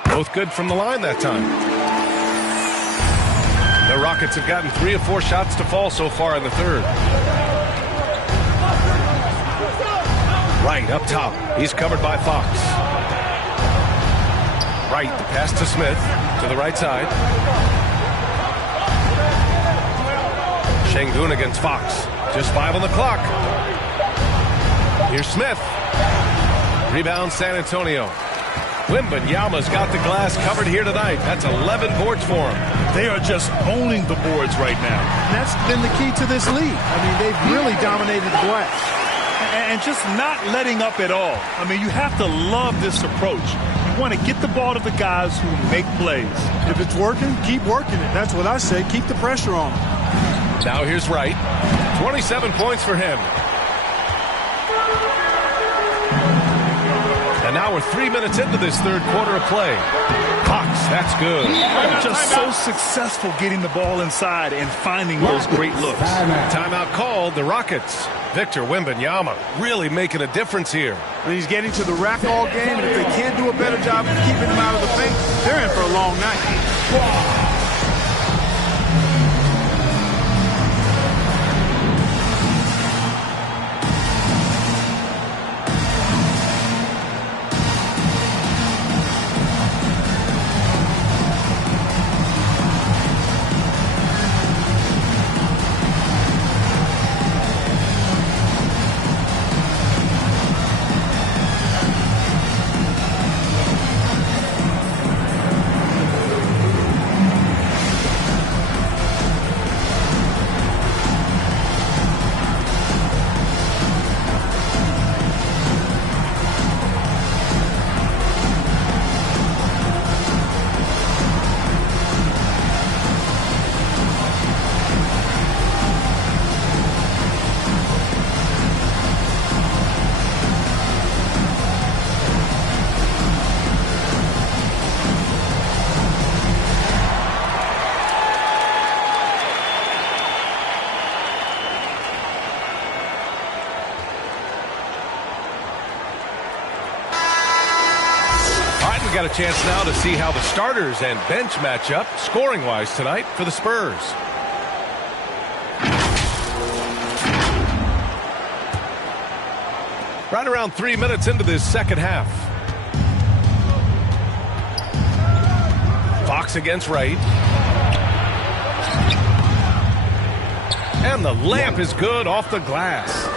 Both good from the line that time. The Rockets have gotten 3 of 4 shots to fall so far in the third. Right up top. He's covered by Fox. Right, the pass to Smith to the right side. Şengün against Fox. Just 5 on the clock. Here's Smith. Rebound San Antonio. Wembanyama's got the glass covered here tonight. That's 11 boards for him. They are just owning the boards right now. And that's been the key to this league. I mean, they've really dominated the glass. And just not letting up at all. I mean, you have to love this approach. You want to get the ball to the guys who make plays. If it's working, keep working it. That's what I say. Keep the pressure on them. Now here's Wright. 27 points for him. And now we're 3 minutes into this third quarter of play. Fox, that's good. Just so successful getting the ball inside and finding those great looks. Timeout called, the Rockets. Victor Wembanyama really making a difference here. And he's getting to the rack all game, and if they can't do a better job of keeping him out of the paint, they're in for a long night. We got a chance now to see how the starters and bench match up scoring-wise tonight for the Spurs. Right around 3 minutes into this second half. Fox against Wright. And the layup is good off the glass.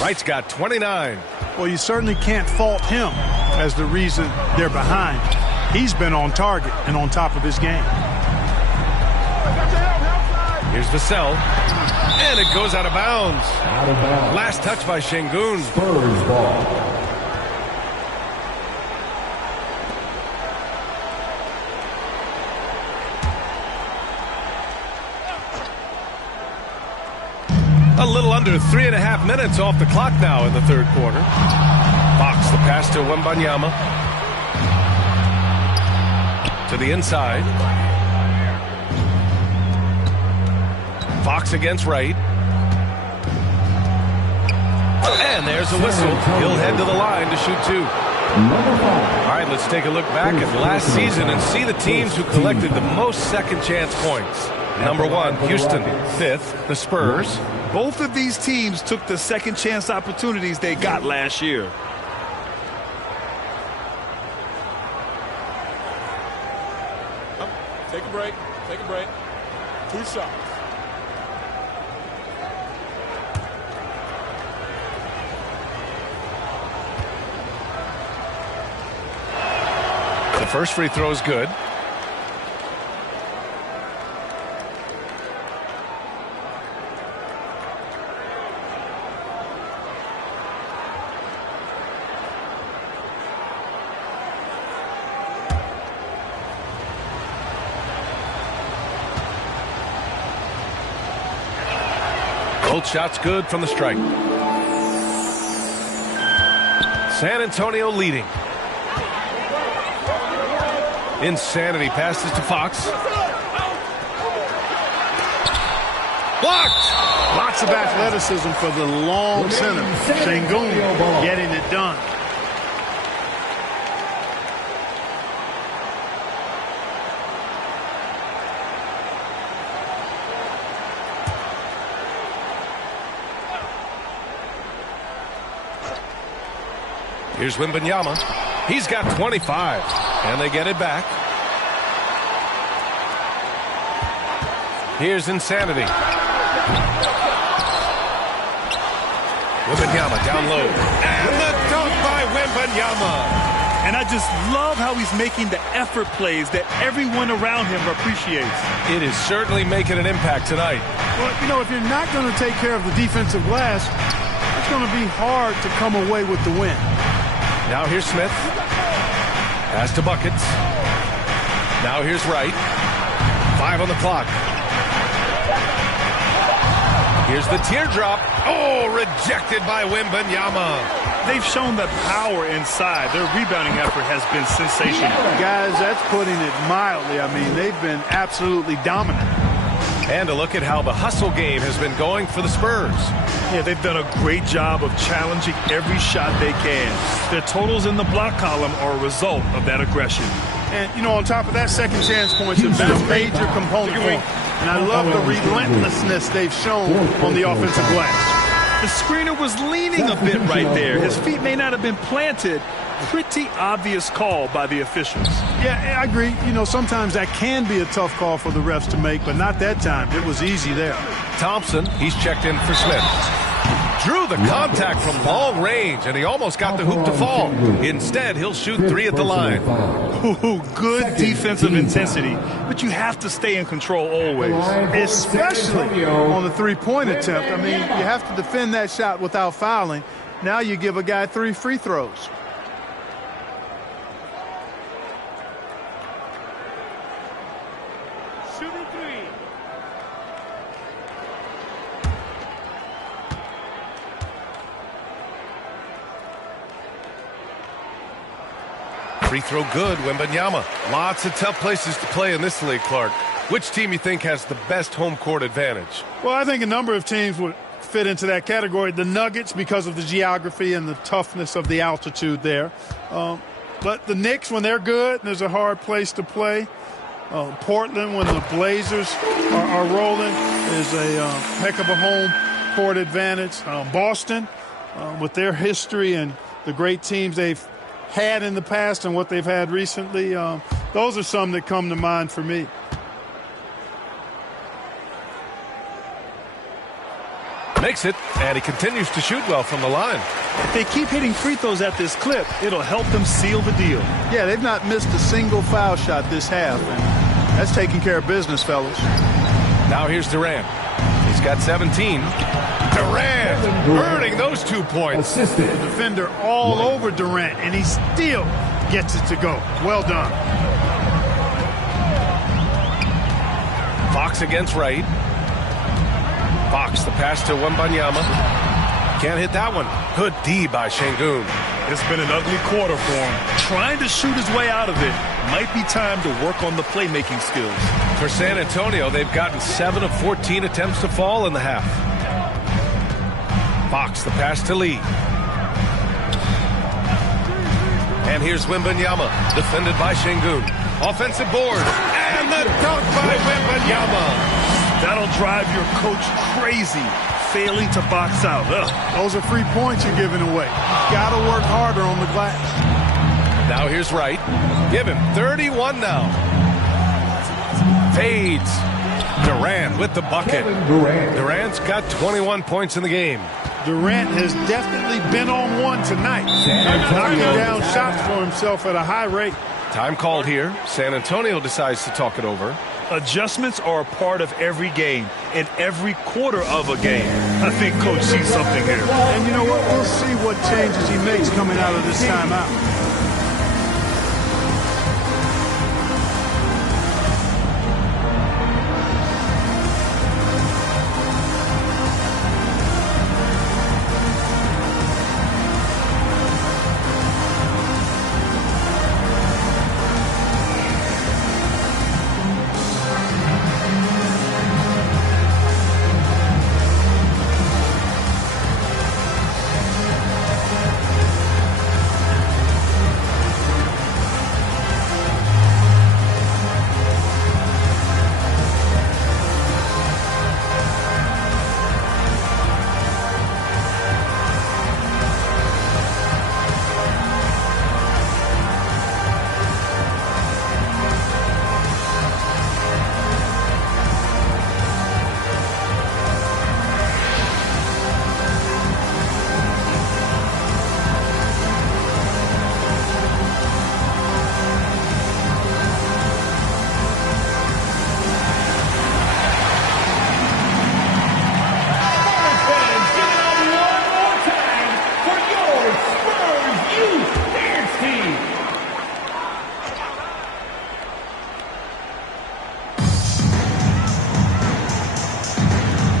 Wright's got 29. Well, you certainly can't fault him as the reason they're behind. He's been on target and on top of his game. Here's Vassell. And it goes out of bounds. Last touch by Şengün. Spurs ball. A little under 3.5 minutes off the clock now in the third quarter. Fox the pass to Wembanyama. To the inside. Fox against Wright. And there's a whistle. He'll head to the line to shoot two. All right, let's take a look back at last season and see the teams who collected the most second chance points. Number 1, Houston. 5th, the Spurs. Both of these teams took the second chance opportunities they got last year. Take a break. Take a break. 2 shots. The first free throw is good. Both shots good from the stripe. San Antonio leading. Insanity passes to Fox. Blocked! Lots of athleticism for the long center. Şengün getting it done. Here's Wembanyama. He's got 25. And they get it back. Here's Insanity. Wembanyama down low. And the dunk by Wembanyama. And I just love how he's making the effort plays that everyone around him appreciates. It is certainly making an impact tonight. Well, you know, if you're not going to take care of the defensive glass, it's going to be hard to come away with the win. Now here's Smith. Pass to Buckets. Now here's Wright. 5 on the clock. Here's the teardrop. Oh, rejected by Wembanyama. They've shown the power inside. Their rebounding effort has been sensational. Guys, that's putting it mildly. I mean, they've been absolutely dominant. And a look at how the hustle game has been going for the Spurs. Yeah, they've done a great job of challenging every shot they can. Their totals in the block column are a result of that aggression. And, you know, on top of that, second chance points have been a major component for them. And I love the relentlessness they've shown on the offensive glass. The screener was leaning a bit right there. His feet may not have been planted. Pretty obvious call by the officials. Yeah, I agree. You know, sometimes that can be a tough call for the refs to make, but not that time. It was easy there. Thompson, he's checked in for Smith. Drew the contact from long range, and he almost got the hoop to fall. Instead, he'll shoot 3 at the line. Ooh, good defensive intensity, but you have to stay in control always. Especially on the three-point attempt. I mean, you have to defend that shot without fouling. Now you give a guy 3 free throws. Free throw good, Wembanyama. Lots of tough places to play in this league, Clark. Which team you think has the best home court advantage? Well, I think a number of teams would fit into that category. The Nuggets, because of the geography and the toughness of the altitude there. But the Knicks, when they're good, there's a hard place to play. Portland, when the Blazers are rolling, is a heck of a home court advantage. Boston, with their history and the great teams they've had in the past and what they've had recently, those are some that come to mind for me. Makes it, and he continues to shoot well from the line. If they keep hitting free throws at this clip, it'll help them seal the deal. Yeah, they've not missed a single foul shot this half, and that's taking care of business, fellas. Now here's Durant. He's got 17. Durant earning those 2 points. The defender all over Durant, and he still gets it to go. Well done. Fox against Wright. Fox, the pass to Wembanyama. Can't hit that one. Good D by Şengün. It's been an ugly quarter for him. Trying to shoot his way out of it. Might be time to work on the playmaking skills. For San Antonio, they've gotten 7 of 14 attempts to fall in the half. Fox, the pass to Lee. And here's Wembanyama, defended by Şengün. Offensive board. And the dunk by Wembanyama. That'll drive your coach crazy, failing to box out. Ugh. Those are free points you're giving away. Got to work harder on the glass. Now here's Wright. Give him 31 now. Fades. Durant with the bucket. Durant's got 21 points in the game. Durant has definitely been on one tonight. Knocking down shots for himself at a high rate. Time called here. San Antonio decides to talk it over. Adjustments are a part of every game and every quarter of a game. I think Coach sees something here. And you know what? We'll see what changes he makes coming out of this timeout.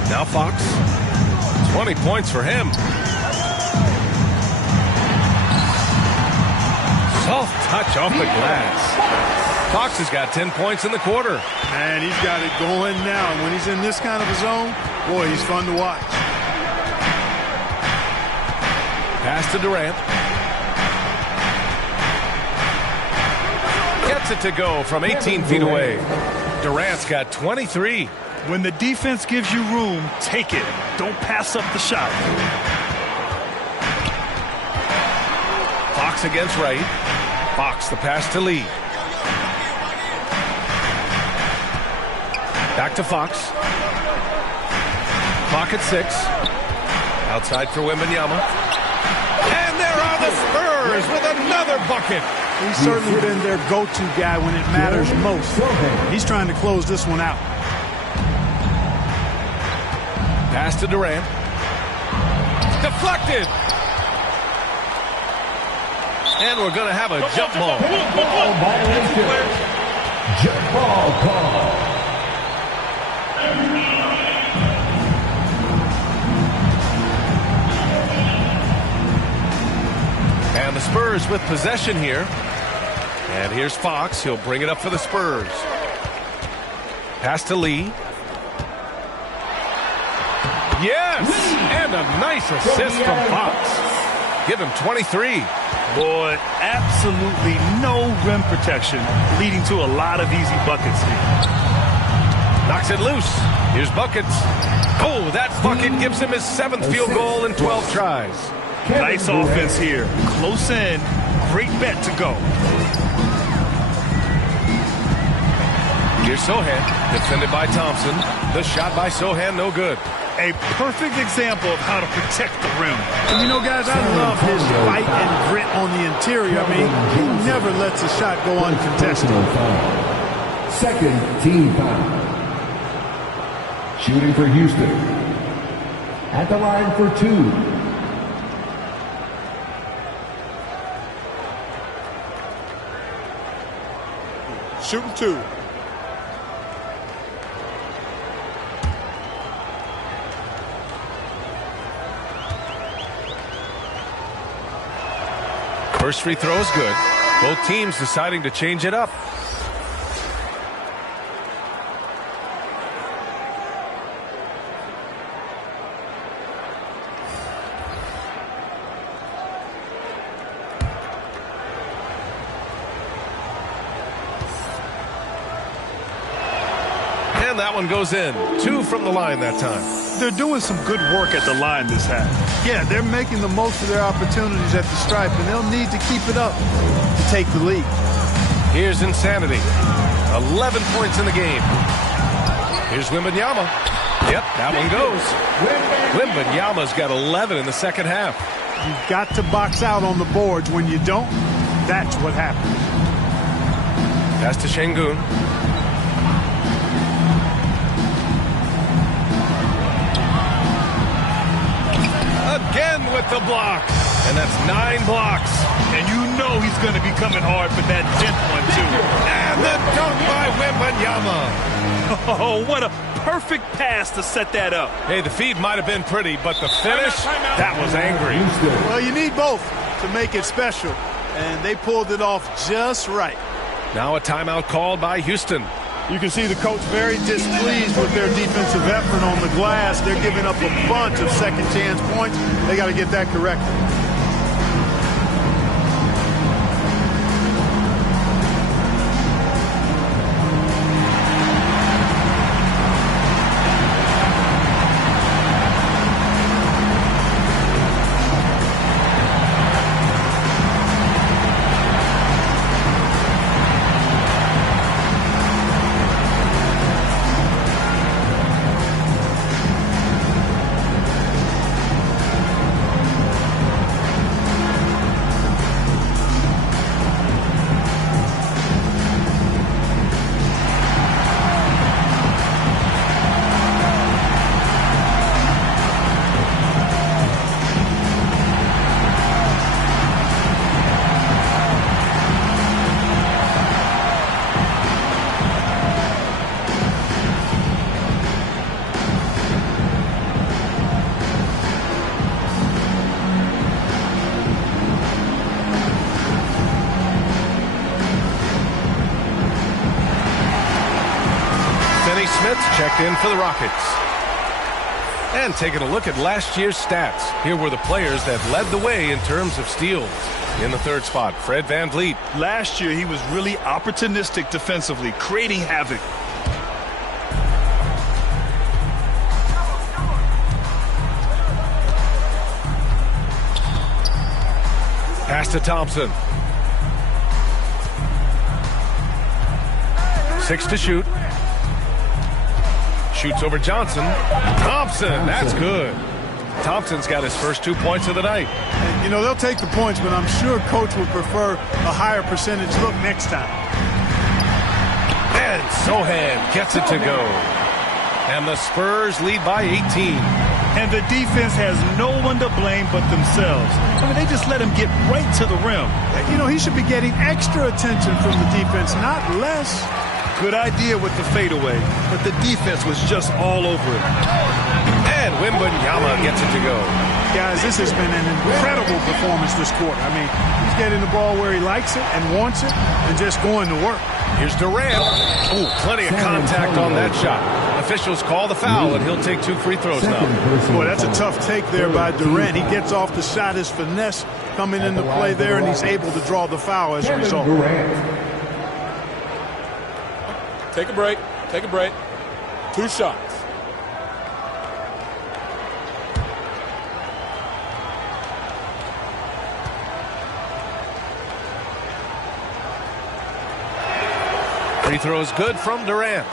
Now Fox. 20 points for him. Soft touch off the glass. Fox has got 10 points in the quarter. And he's got it going now. And when he's in this kind of a zone, boy, he's fun to watch. Pass to Durant. Gets it to go from 18 feet away. Durant's got 23. When the defense gives you room, take it. Don't pass up the shot. Fox against Wright. Fox, the pass to Lee. Back to Fox. Clock at 6. Outside for Wembanyama. And there are the Spurs with another bucket. He's certainly been their go-to guy when it matters most. He's trying to close this one out. Pass to Durant. Deflected. And we're going to have a jump ball. Jump ball call. And the Spurs with possession here. And here's Fox. He'll bring it up for the Spurs. Pass to Lee. Yes! And a nice assist from Fox. give him 23. Boy, absolutely no rim protection, leading to a lot of easy buckets here. Knocks it loose. Here's buckets. Oh, that bucket gives him his 7th field goal in 12 tries. Nice offense here. Close in. Great bet to go. Here's Sohan, defended by Thompson. The shot by Sohan, no good. A perfect example of how to protect the rim. And you know, guys, I love his fight and grit on the interior. I mean, he never lets a shot go uncontested. Second team foul. Shooting for Houston. At the line for 2. Shooting 2. First free throw is good. Both teams deciding to change it up. And that one goes in. 2 from the line that time. They're doing some good work at the line this half. Yeah, they're making the most of their opportunities at the stripe, and they'll need to keep it up to take the lead. Here's Insanity. 11 points in the game. Here's Wembanyama. Yep, that one goes. Wembanyama's got 11 in the second half. You've got to box out on the boards. When you don't, that's what happens. Pass to Şengün. Again with the block. And that's 9 blocks. And you know he's going to be coming hard for that 10th one, too. And the dunk by Wembanyama. Oh, what a perfect pass to set that up. Hey, the feed might have been pretty, but the finish, that was angry. Well, you need both to make it special. And they pulled it off just right. Now a timeout called by Houston. You can see the coach very displeased with their defensive effort on the glass. They're giving up a bunch of second chance points. They got to get that corrected. Checked in for the Rockets. And taking a look at last year's stats. Here were the players that led the way in terms of steals. In the third spot, Fred VanVleet. Last year, he was really opportunistic defensively, creating havoc. Pass to Thompson. 6 to shoot. Shoots over Johnson. Thompson, that's good. Thompson's got his first 2 points of the night. And, you know, they'll take the points, but I'm sure coach would prefer a higher percentage look next time. And Sohan gets it to go. And the Spurs lead by 18. And the defense has no one to blame but themselves. I mean, they just let him get right to the rim. You know, he should be getting extra attention from the defense, not less. Good idea with the fadeaway, but the defense was just all over it. And Wembanyama gets it to go. Guys, this has been an incredible performance this quarter. I mean, he's getting the ball where he likes it and wants it and just going to work. Here's Durant. Oh, plenty of contact on that shot. officials call the foul, and he'll take 2 free throws now. Boy, that's a tough take there by Durant. He gets off the shot, his finesse coming into play there, and he's able to draw the foul as a result. Take a break. Take a break. 2 shots. Free throw is good from Durant.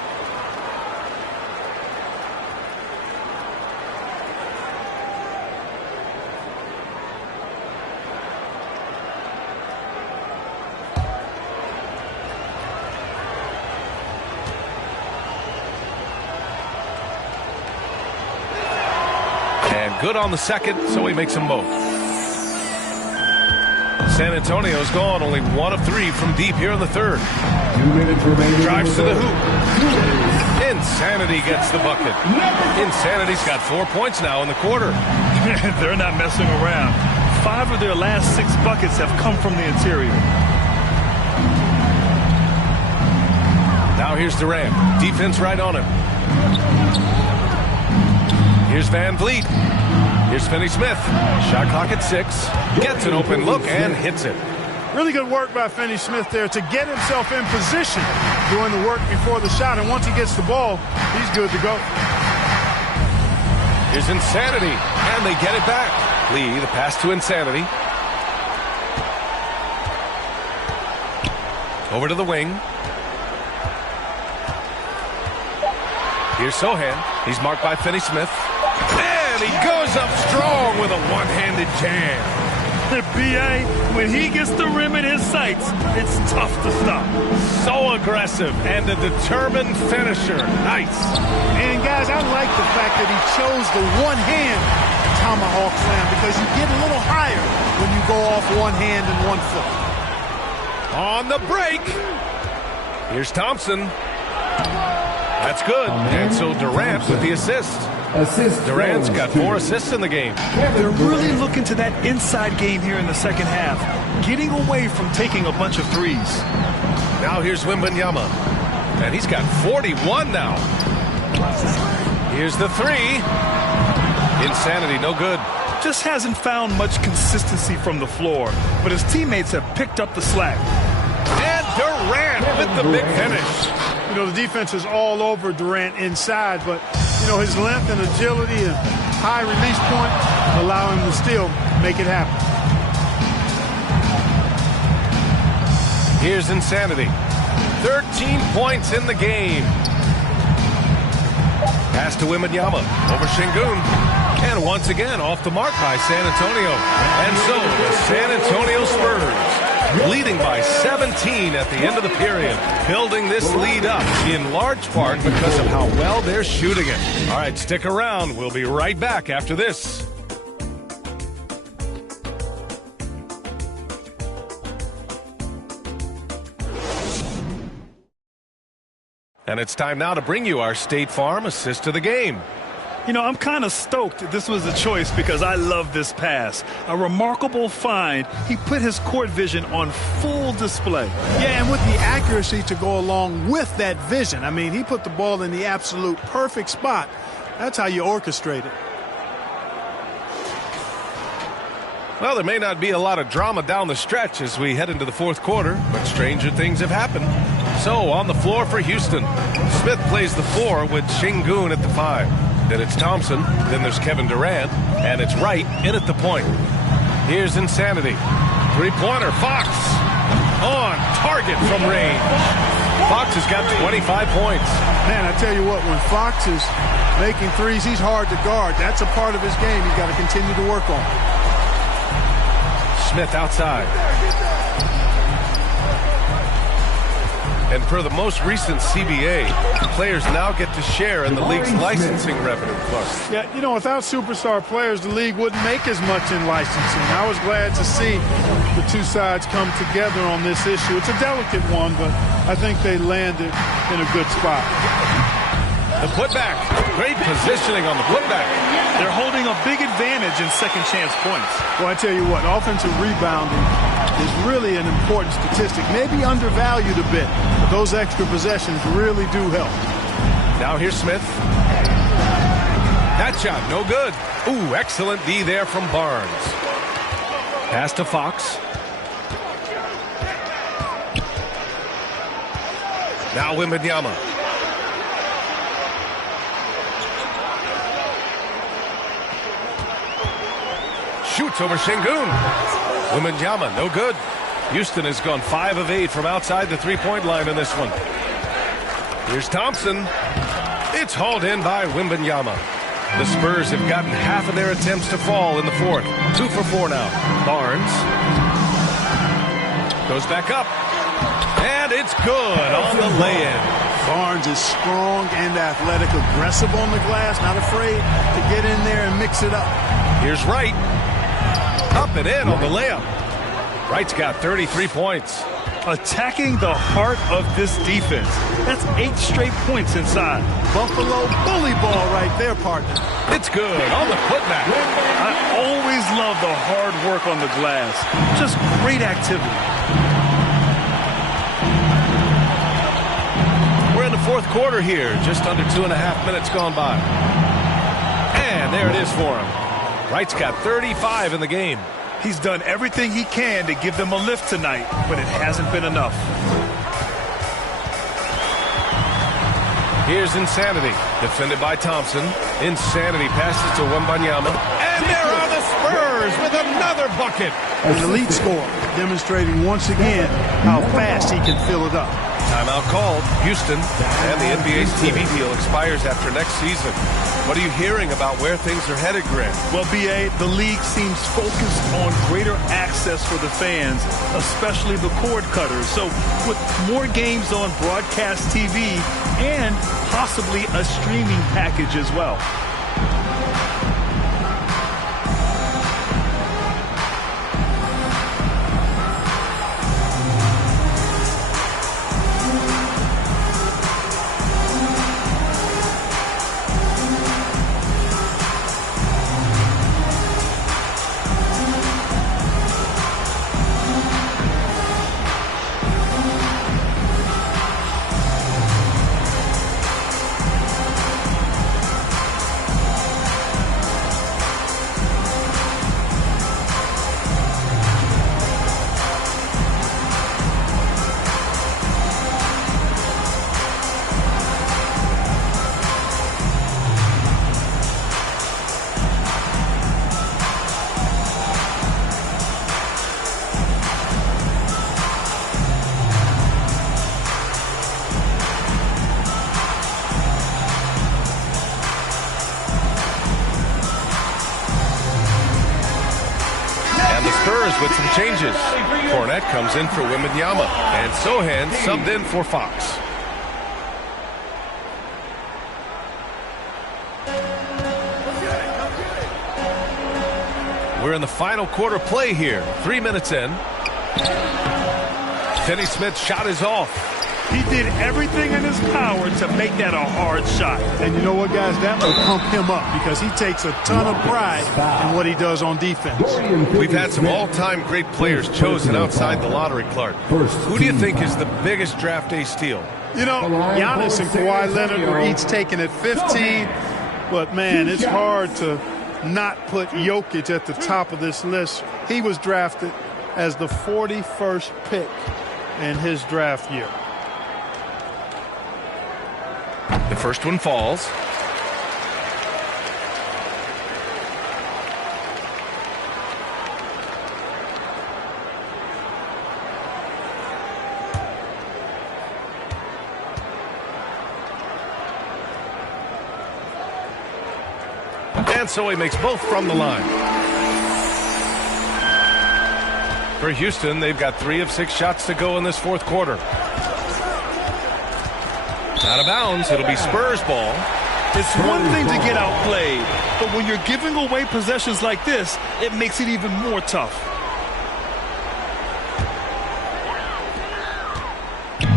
And good on the second, so he makes them both. San Antonio's gone only 1 of 3 from deep here in the third. 2 minutes remaining. Drives to the hoop. Insanity gets the bucket. Insanity's got 4 points now in the quarter. They're not messing around. 5 of their last 6 buckets have come from the interior. Now here's Durant. Defense right on him. Here's Van Vliet. Here's Finney-Smith. Shot clock at 6. Gets an open look and hits it. Really good work by Finney-Smith there to get himself in position doing the work before the shot. And once he gets the ball, he's good to go. Here's Insanity. And they get it back. Lee, the pass to Insanity. Over to the wing. Here's Sohan. He's marked by Finney-Smith. And he goes up strong with a one-handed jam. The BA, when he gets the rim in his sights, it's tough to stop. So aggressive and a determined finisher. Nice. And guys, I like the fact that he chose the one-hand tomahawk slam because you get a little higher when you go off one hand and 1 foot. On the break. Here's Thompson. That's good. And so Durant with the assist. Durant's got 4 assists in the game. They're really looking to that inside game here in the second half, getting away from taking a bunch of threes. Now here's Wembanyama, and he's got 41 now. Here's the 3. Insanity, no good. Just hasn't found much consistency from the floor, but his teammates have picked up the slack. And Durant with the big finish. You know, the defense is all over Durant inside, but, you know, his length and agility and high release point allow him to still make it happen. Here's Insanity. 13 points in the game. Pass to Wembanyama over Şengün. And once again, off the mark by San Antonio. And so, the San Antonio Spurs, leading by 17 at the end of the period, building this lead up in large part because of how well they're shooting it. All right, stick around. We'll be right back after this. And it's time now to bring you our State Farm assist of the game. You know, I'm kind of stoked this was a choice because I love this pass. A remarkable find. He put his court vision on full display. Yeah, and with the accuracy to go along with that vision. I mean, he put the ball in the absolute perfect spot. That's how you orchestrate it. Well, there may not be a lot of drama down the stretch as we head into the fourth quarter, but stranger things have happened. So, on the floor for Houston, Smith plays the 4 with Şengün at the 5. Then it's Thompson, then there's Kevin Durant, and it's Wright in at the point. Here's Insanity. Three-pointer, Fox on target from range. Fox has got 25 points. Man, I tell you what, when Fox is making threes, he's hard to guard. That's a part of his game he's got to continue to work on. Smith outside. And for the most recent CBA, players now get to share in the league's licensing revenue plus. Yeah, you know, without superstar players, the league wouldn't make as much in licensing. I was glad to see the two sides come together on this issue. It's a delicate one, but I think they landed in a good spot. The putback. Great positioning on the putback. They're holding a big advantage in second chance points. Well, I tell you what, offensive rebounding is really an important statistic. Maybe undervalued a bit, but those extra possessions really do help. Now here's Smith. That shot, no good. Ooh, excellent D there from Barnes. Pass to Fox. Now Wembanyama. Shoots over Şengün. Wembanyama, no good. Houston has gone 5 of 8 from outside the three-point line in this one. Here's Thompson. It's hauled in by Wembanyama. The Spurs have gotten half of their attempts to fall in the fourth. 2 for 4 now. Barnes goes back up. And it's good on the lay-in. Barnes is strong and athletic, aggressive on the glass, not afraid to get in there and mix it up. Here's Wright. Up and in on the layup. Wright's got 33 points. Attacking the heart of this defense. That's 8 straight points inside. Buffalo bully ball right there, partner. It's good on the putback. I always love the hard work on the glass. Just great activity. We're in the fourth quarter here. Just under 2.5 minutes gone by. And there it is for him. Wright's got 35 in the game. He's done everything he can to give them a lift tonight, but it hasn't been enough. Here's Insanity, defended by Thompson. Insanity passes to Wembanyama. And there are the Spurs with another bucket. An elite scorer, demonstrating once again how fast he can fill it up. Timeout called. Houston, and the NBA's TV deal expires after next season. What are you hearing about where things are headed, Grant? Well, B.A., the league seems focused on greater access for the fans, especially the cord cutters. So with more games on broadcast TV and possibly a streaming package as well. With some changes. Cornette comes in for Wembanyama, and Sohan subbed in for Fox. We're in the final quarter play here. 3 minutes in. Finney Smith's shot is off. He did everything in his power to make that a hard shot. And you know what, guys? That will pump him up because he takes a ton of pride in what he does on defense. We've had some all-time great players chosen outside the lottery, Clark. Who do you think is the biggest draft day steal? You know, Giannis and Kawhi Leonard were each taken at 15. But, man, it's hard to not put Jokic at the top of this list. He was drafted as the 41st pick in his draft year. The first one falls. And so he makes both from the line. For Houston, they've got 3 of 6 shots to go in this fourth quarter. Out of bounds, it'll be Spurs ball. It's one thing to get outplayed, but when you're giving away possessions like this, it makes it even more tough.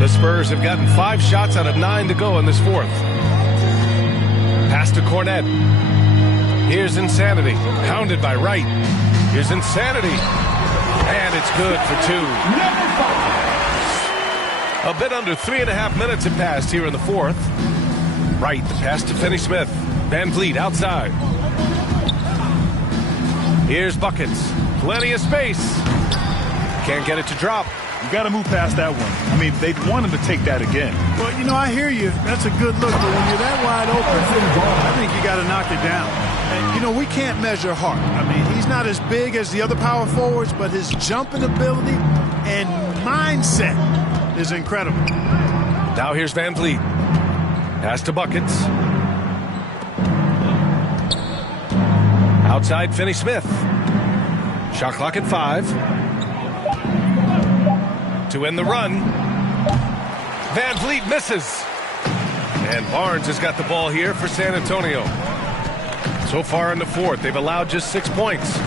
The Spurs have gotten 5 shots out of 9 to go in this fourth. Pass to Cornette. Here's Insanity, hounded by Wright. Here's Insanity, and it's good for 2. A bit under 3.5 minutes have passed here in the fourth. Right, the pass to Finney-Smith. Van Vliet outside. Here's Buckets. Plenty of space. Can't get it to drop. You got to move past that one. I mean, they'd want him to take that again. Well, you know, I hear you. That's a good look, but when you're that wide open, I think you got to knock it down. And, you know, we can't measure Hart. I mean, he's not as big as the other power forwards, but his jumping ability and mindset is incredible. Now here's Van Vliet. Pass to Buckets. Outside Finney-Smith. Shot clock at 5. To end the run. Van Vliet misses. And Barnes has got the ball here for San Antonio. So far in the fourth, they've allowed just 6 points.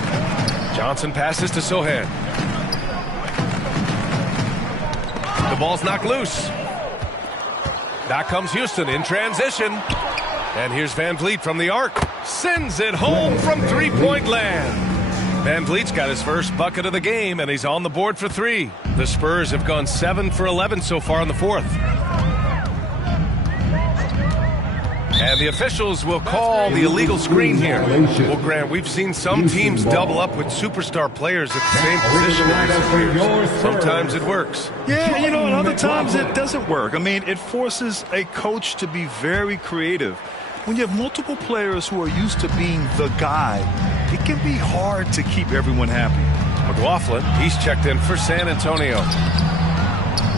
Johnson passes to Sohan. The ball's knocked loose. Back comes Houston in transition. And here's Van Vliet from the arc. Sends it home from three-point land. Van Vliet's got his first bucket of the game, and he's on the board for 3. The Spurs have gone 7 for 11 so far in the fourth. And the officials will call the illegal screen here. Well, Grant, we've seen some teams double up with superstar players at the same position. Sometimes it works. Yeah, you know, and other times it doesn't work. I mean, it forces a coach to be very creative. When you have multiple players who are used to being the guy, it can be hard to keep everyone happy. McLaughlin, he's checked in for San Antonio.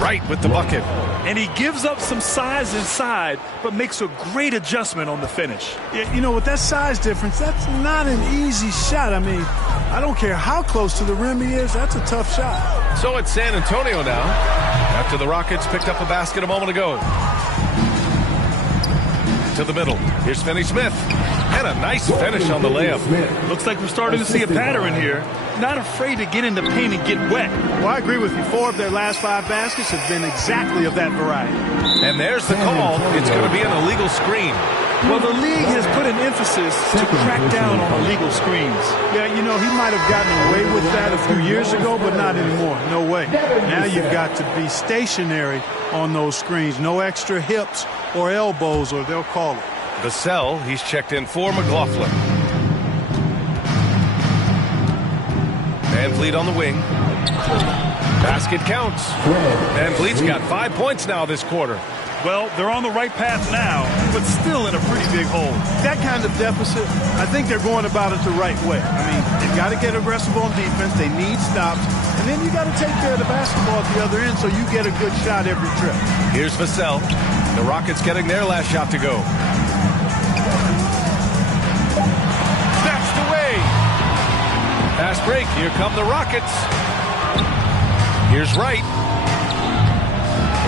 Right with the bucket. And he gives up some size inside, but makes a great adjustment on the finish. Yeah, you know, with that size difference, that's not an easy shot. I mean, I don't care how close to the rim he is, that's a tough shot. So it's San Antonio now, after the Rockets picked up a basket a moment ago. To the middle. Here's Finney-Smith. And a nice finish on the layup. Looks like we're starting to see a pattern here. Not afraid to get in the paint and get wet. Well, I agree with you. 4 of their last 5 baskets have been exactly of that variety. And there's the call. It's going to be an illegal screen. Well, the league has put an emphasis to crack down on illegal screens. Yeah, you know, he might have gotten away with that a few years ago, but not anymore. No way. Now you've got to be stationary on those screens. No extra hips or elbows, or they'll call it. Vassell, he's checked in for McLaughlin. Van Vliet on the wing. Basket counts. Van Vliet's got 5 points now this quarter. Well, they're on the right path now, but still in a pretty big hole. That kind of deficit, I think they're going about it the right way. I mean, they've got to get aggressive on defense. They need stops. And then you got to take care of the basketball at the other end so you get a good shot every trip. Here's Vassell. The Rockets getting their last shot to go. Snatched away. Fast break. Here come the Rockets. Here's Wright.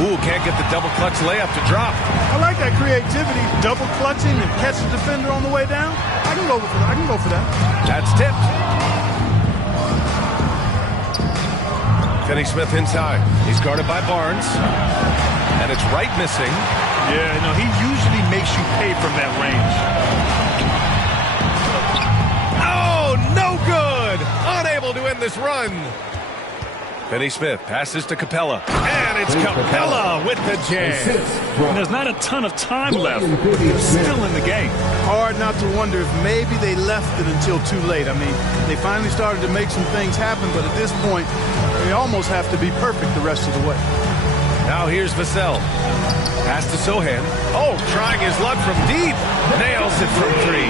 Ooh, can't get the double clutch layup to drop. I like that creativity, double clutching and catch the defender on the way down. I can go for that. That's tipped. Finney-Smith inside. He's guarded by Barnes. And it's Wright missing. Yeah, no, he usually makes you pay from that range. Oh, no good! Unable to end this run. Finney-Smith passes to Capella. And it's Capella with the jam. And there's not a ton of time left. They're still in the game. Hard not to wonder if maybe they left it until too late. I mean, they finally started to make some things happen, but at this point, they almost have to be perfect the rest of the way. Now here's Vassell. Pass to Sohan. Oh, trying his luck from deep. Nails it from 3.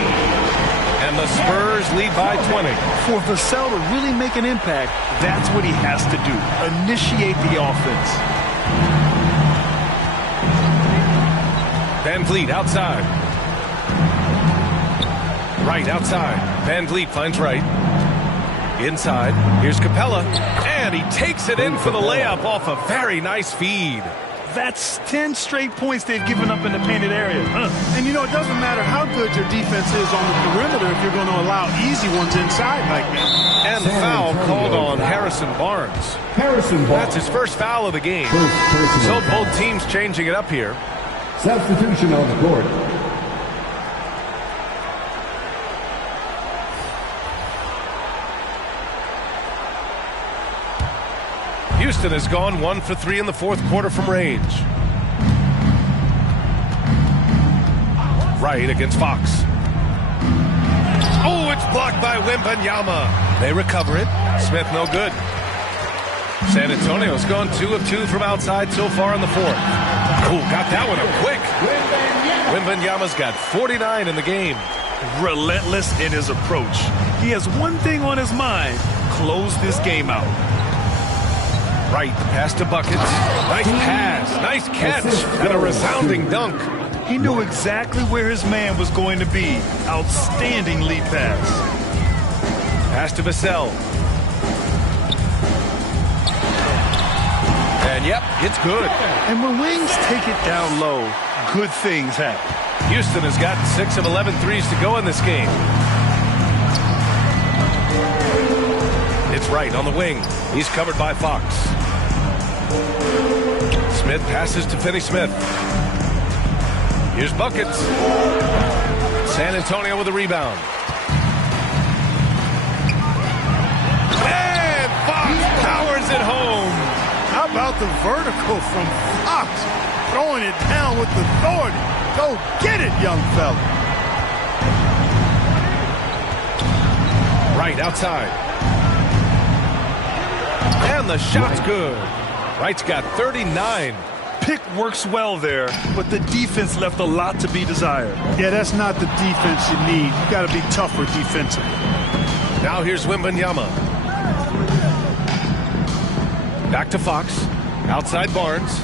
And the Spurs lead by 20. For Vassell to really make an impact, that's what he has to do. Initiate the offense. Van Vliet outside. Wright outside. Van Vliet finds Wright. Inside. Here's Capella. And he takes it in for the layup off a very nice feed. That's 10 straight points they've given up in the painted area. And, you know, it doesn't matter how good your defense is on the perimeter if you're going to allow easy ones inside like that. And the foul called on Harrison Barnes. That's his first foul of the game. So both teams changing it up here. Substitution on the court. Houston has gone 1 for 3 in the fourth quarter from range. Wright against Fox. Oh, it's blocked by Wembanyama. They recover it. Smith no good. San Antonio's gone 2 of 2 from outside so far in the fourth. Oh, got that one up quick. Wembanyama's got 49 in the game. Relentless in his approach. He has one thing on his mind: close this game out. Wright, the pass to Buckets. Nice pass, nice catch, and a resounding dunk. He knew exactly where his man was going to be. Outstanding lead pass. Pass to Vassell. And yep, it's good. And when Wings take it down low, good things happen. Houston has gotten 6 of 11 threes to go in this game. It's Wright on the wing. He's covered by Fox. Smith passes to Finney-Smith. Here's Buckets. San Antonio with a rebound. And Fox powers it home. How about the vertical from Fox? Throwing it down with authority. Go get it, young fella. Wright outside. And the shot's good. Wright's got 39. Pick works well there, but the defense left a lot to be desired. Yeah, that's not the defense you need. You got to be tougher defensively. Now here's Wembanyama. Back to Fox. Outside Barnes.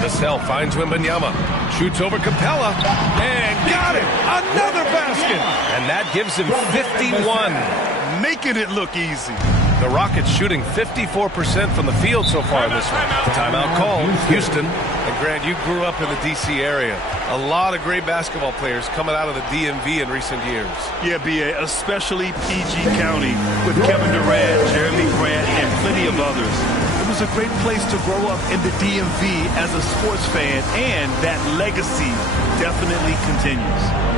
Vassell finds Wembanyama. Shoots over Capella. And got it! Another basket! And that gives him 51. Making it look easy. The Rockets shooting 54% from the field so far in this one. Timeout called. Houston. And Grant, you grew up in the D.C. area. A lot of great basketball players coming out of the DMV in recent years. Yeah, B.A., especially PG County with Kevin Durant, Jeremy Grant, and plenty of others. It was a great place to grow up in the DMV as a sports fan, and that legacy definitely continues.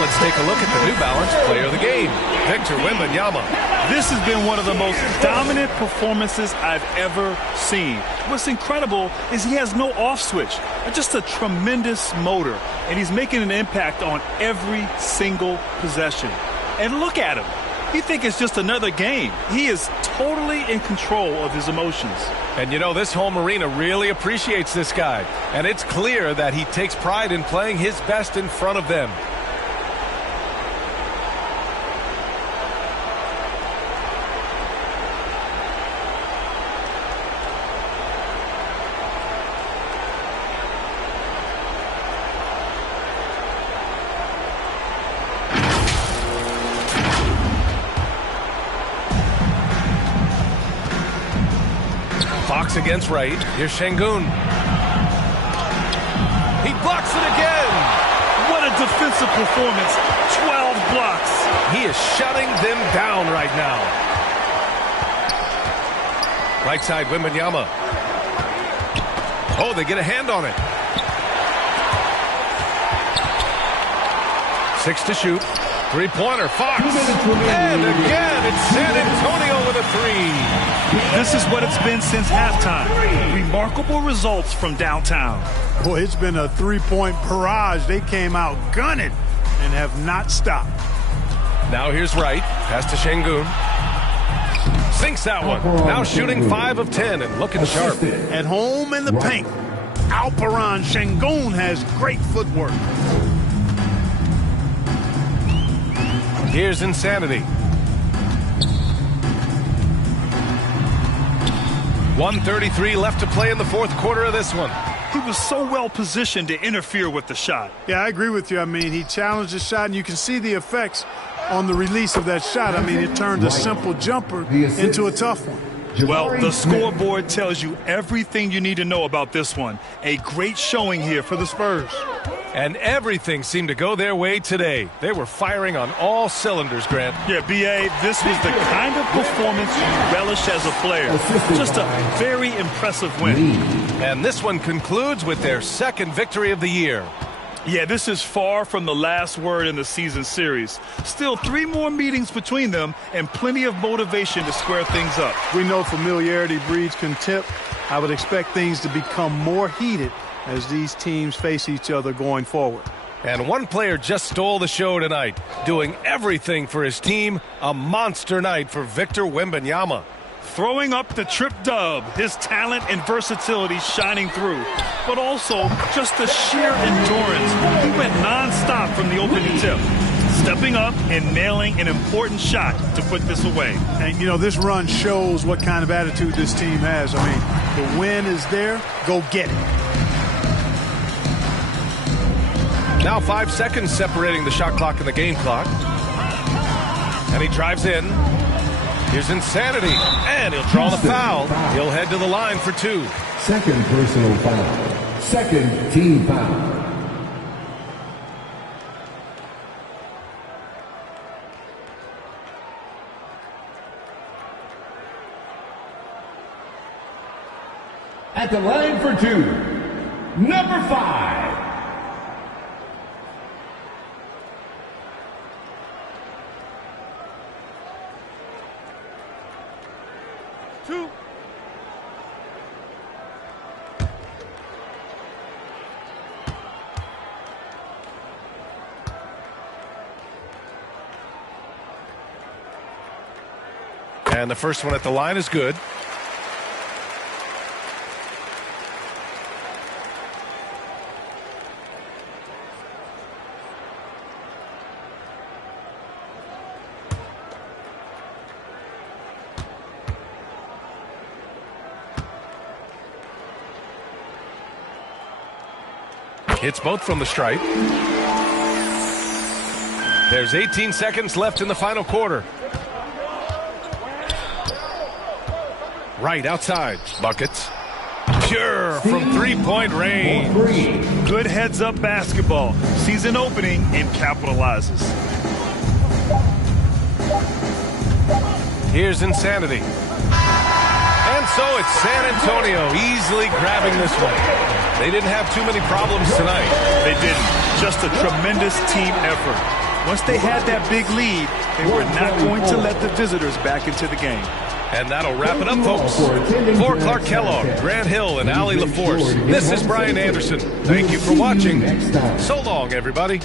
Let's take a look at the New Balance player of the game, Victor Wembanyama. This has been one of the most dominant performances I've ever seen. What's incredible is he has no off switch, just a tremendous motor, and he's making an impact on every single possession. And look at him. You think it's just another game. He is totally in control of his emotions. And you know, this home arena really appreciates this guy, and it's clear that he takes pride in playing his best in front of them. Fox against Wright. Here's Şengün. He blocks it again. What a defensive performance. 12 blocks. He is shutting them down right now. Right side, Wembanyama. Oh, they get a hand on it. 6 to shoot. Three-pointer, Fox. And again, it's San Antonio with a three. This is what it's been since halftime. Remarkable results from downtown. Boy, it's been a three-point barrage. They came out gunning and have not stopped. Now here's Wright. Pass to Şengün. Sinks that one. Now shooting 5 of 10 and looking sharp. At home in the paint, Alperon Şengün has great footwork. Here's Insanity. 1:33 left to play in the fourth quarter of this one. He was so well positioned to interfere with the shot. Yeah, I agree with you. I mean, he challenged the shot, and you can see the effects on the release of that shot. I mean, it turned a simple jumper into a tough one. Well, the scoreboard tells you everything you need to know about this one. A great showing here for the Spurs. And everything seemed to go their way today. They were firing on all cylinders, Grant. Yeah, B.A., this was the kind of performance you relish as a player. Just a very impressive win. And this one concludes with their second victory of the year. Yeah, this is far from the last word in the season series. Still 3 more meetings between them and plenty of motivation to square things up. We know familiarity breeds contempt. I would expect things to become more heated as these teams face each other going forward. And one player just stole the show tonight, doing everything for his team. A monster night for Victor Wembanyama. Throwing up the trip dub, his talent and versatility shining through, but also just the sheer endurance. He went nonstop from the opening tip, stepping up and nailing an important shot to put this away. And, you know, this run shows what kind of attitude this team has. I mean, the win is there, go get it. Now 5 seconds separating the shot clock and the game clock. And he drives in. Here's Insanity, and he'll draw the foul. He'll head to the line for 2. Second personal foul. Second team foul. At the line for 2, number 5. And the first one at the line is good. Hits both from the stripe. There's 18 seconds left in the final quarter. Right outside. Buckets. Pure from three-point range. Good heads-up basketball. Sees an opening and capitalizes. Here's Insanity. And so it's San Antonio easily grabbing this one. They didn't have too many problems tonight. They didn't. Just a tremendous team effort. Once they had that big lead, they were not going to let the visitors back into the game. And that'll wrap it up, folks. For Clark Kellogg, Grant Hill, and Allie LaForce, this is Brian Anderson. Thank you for watching. So long, everybody.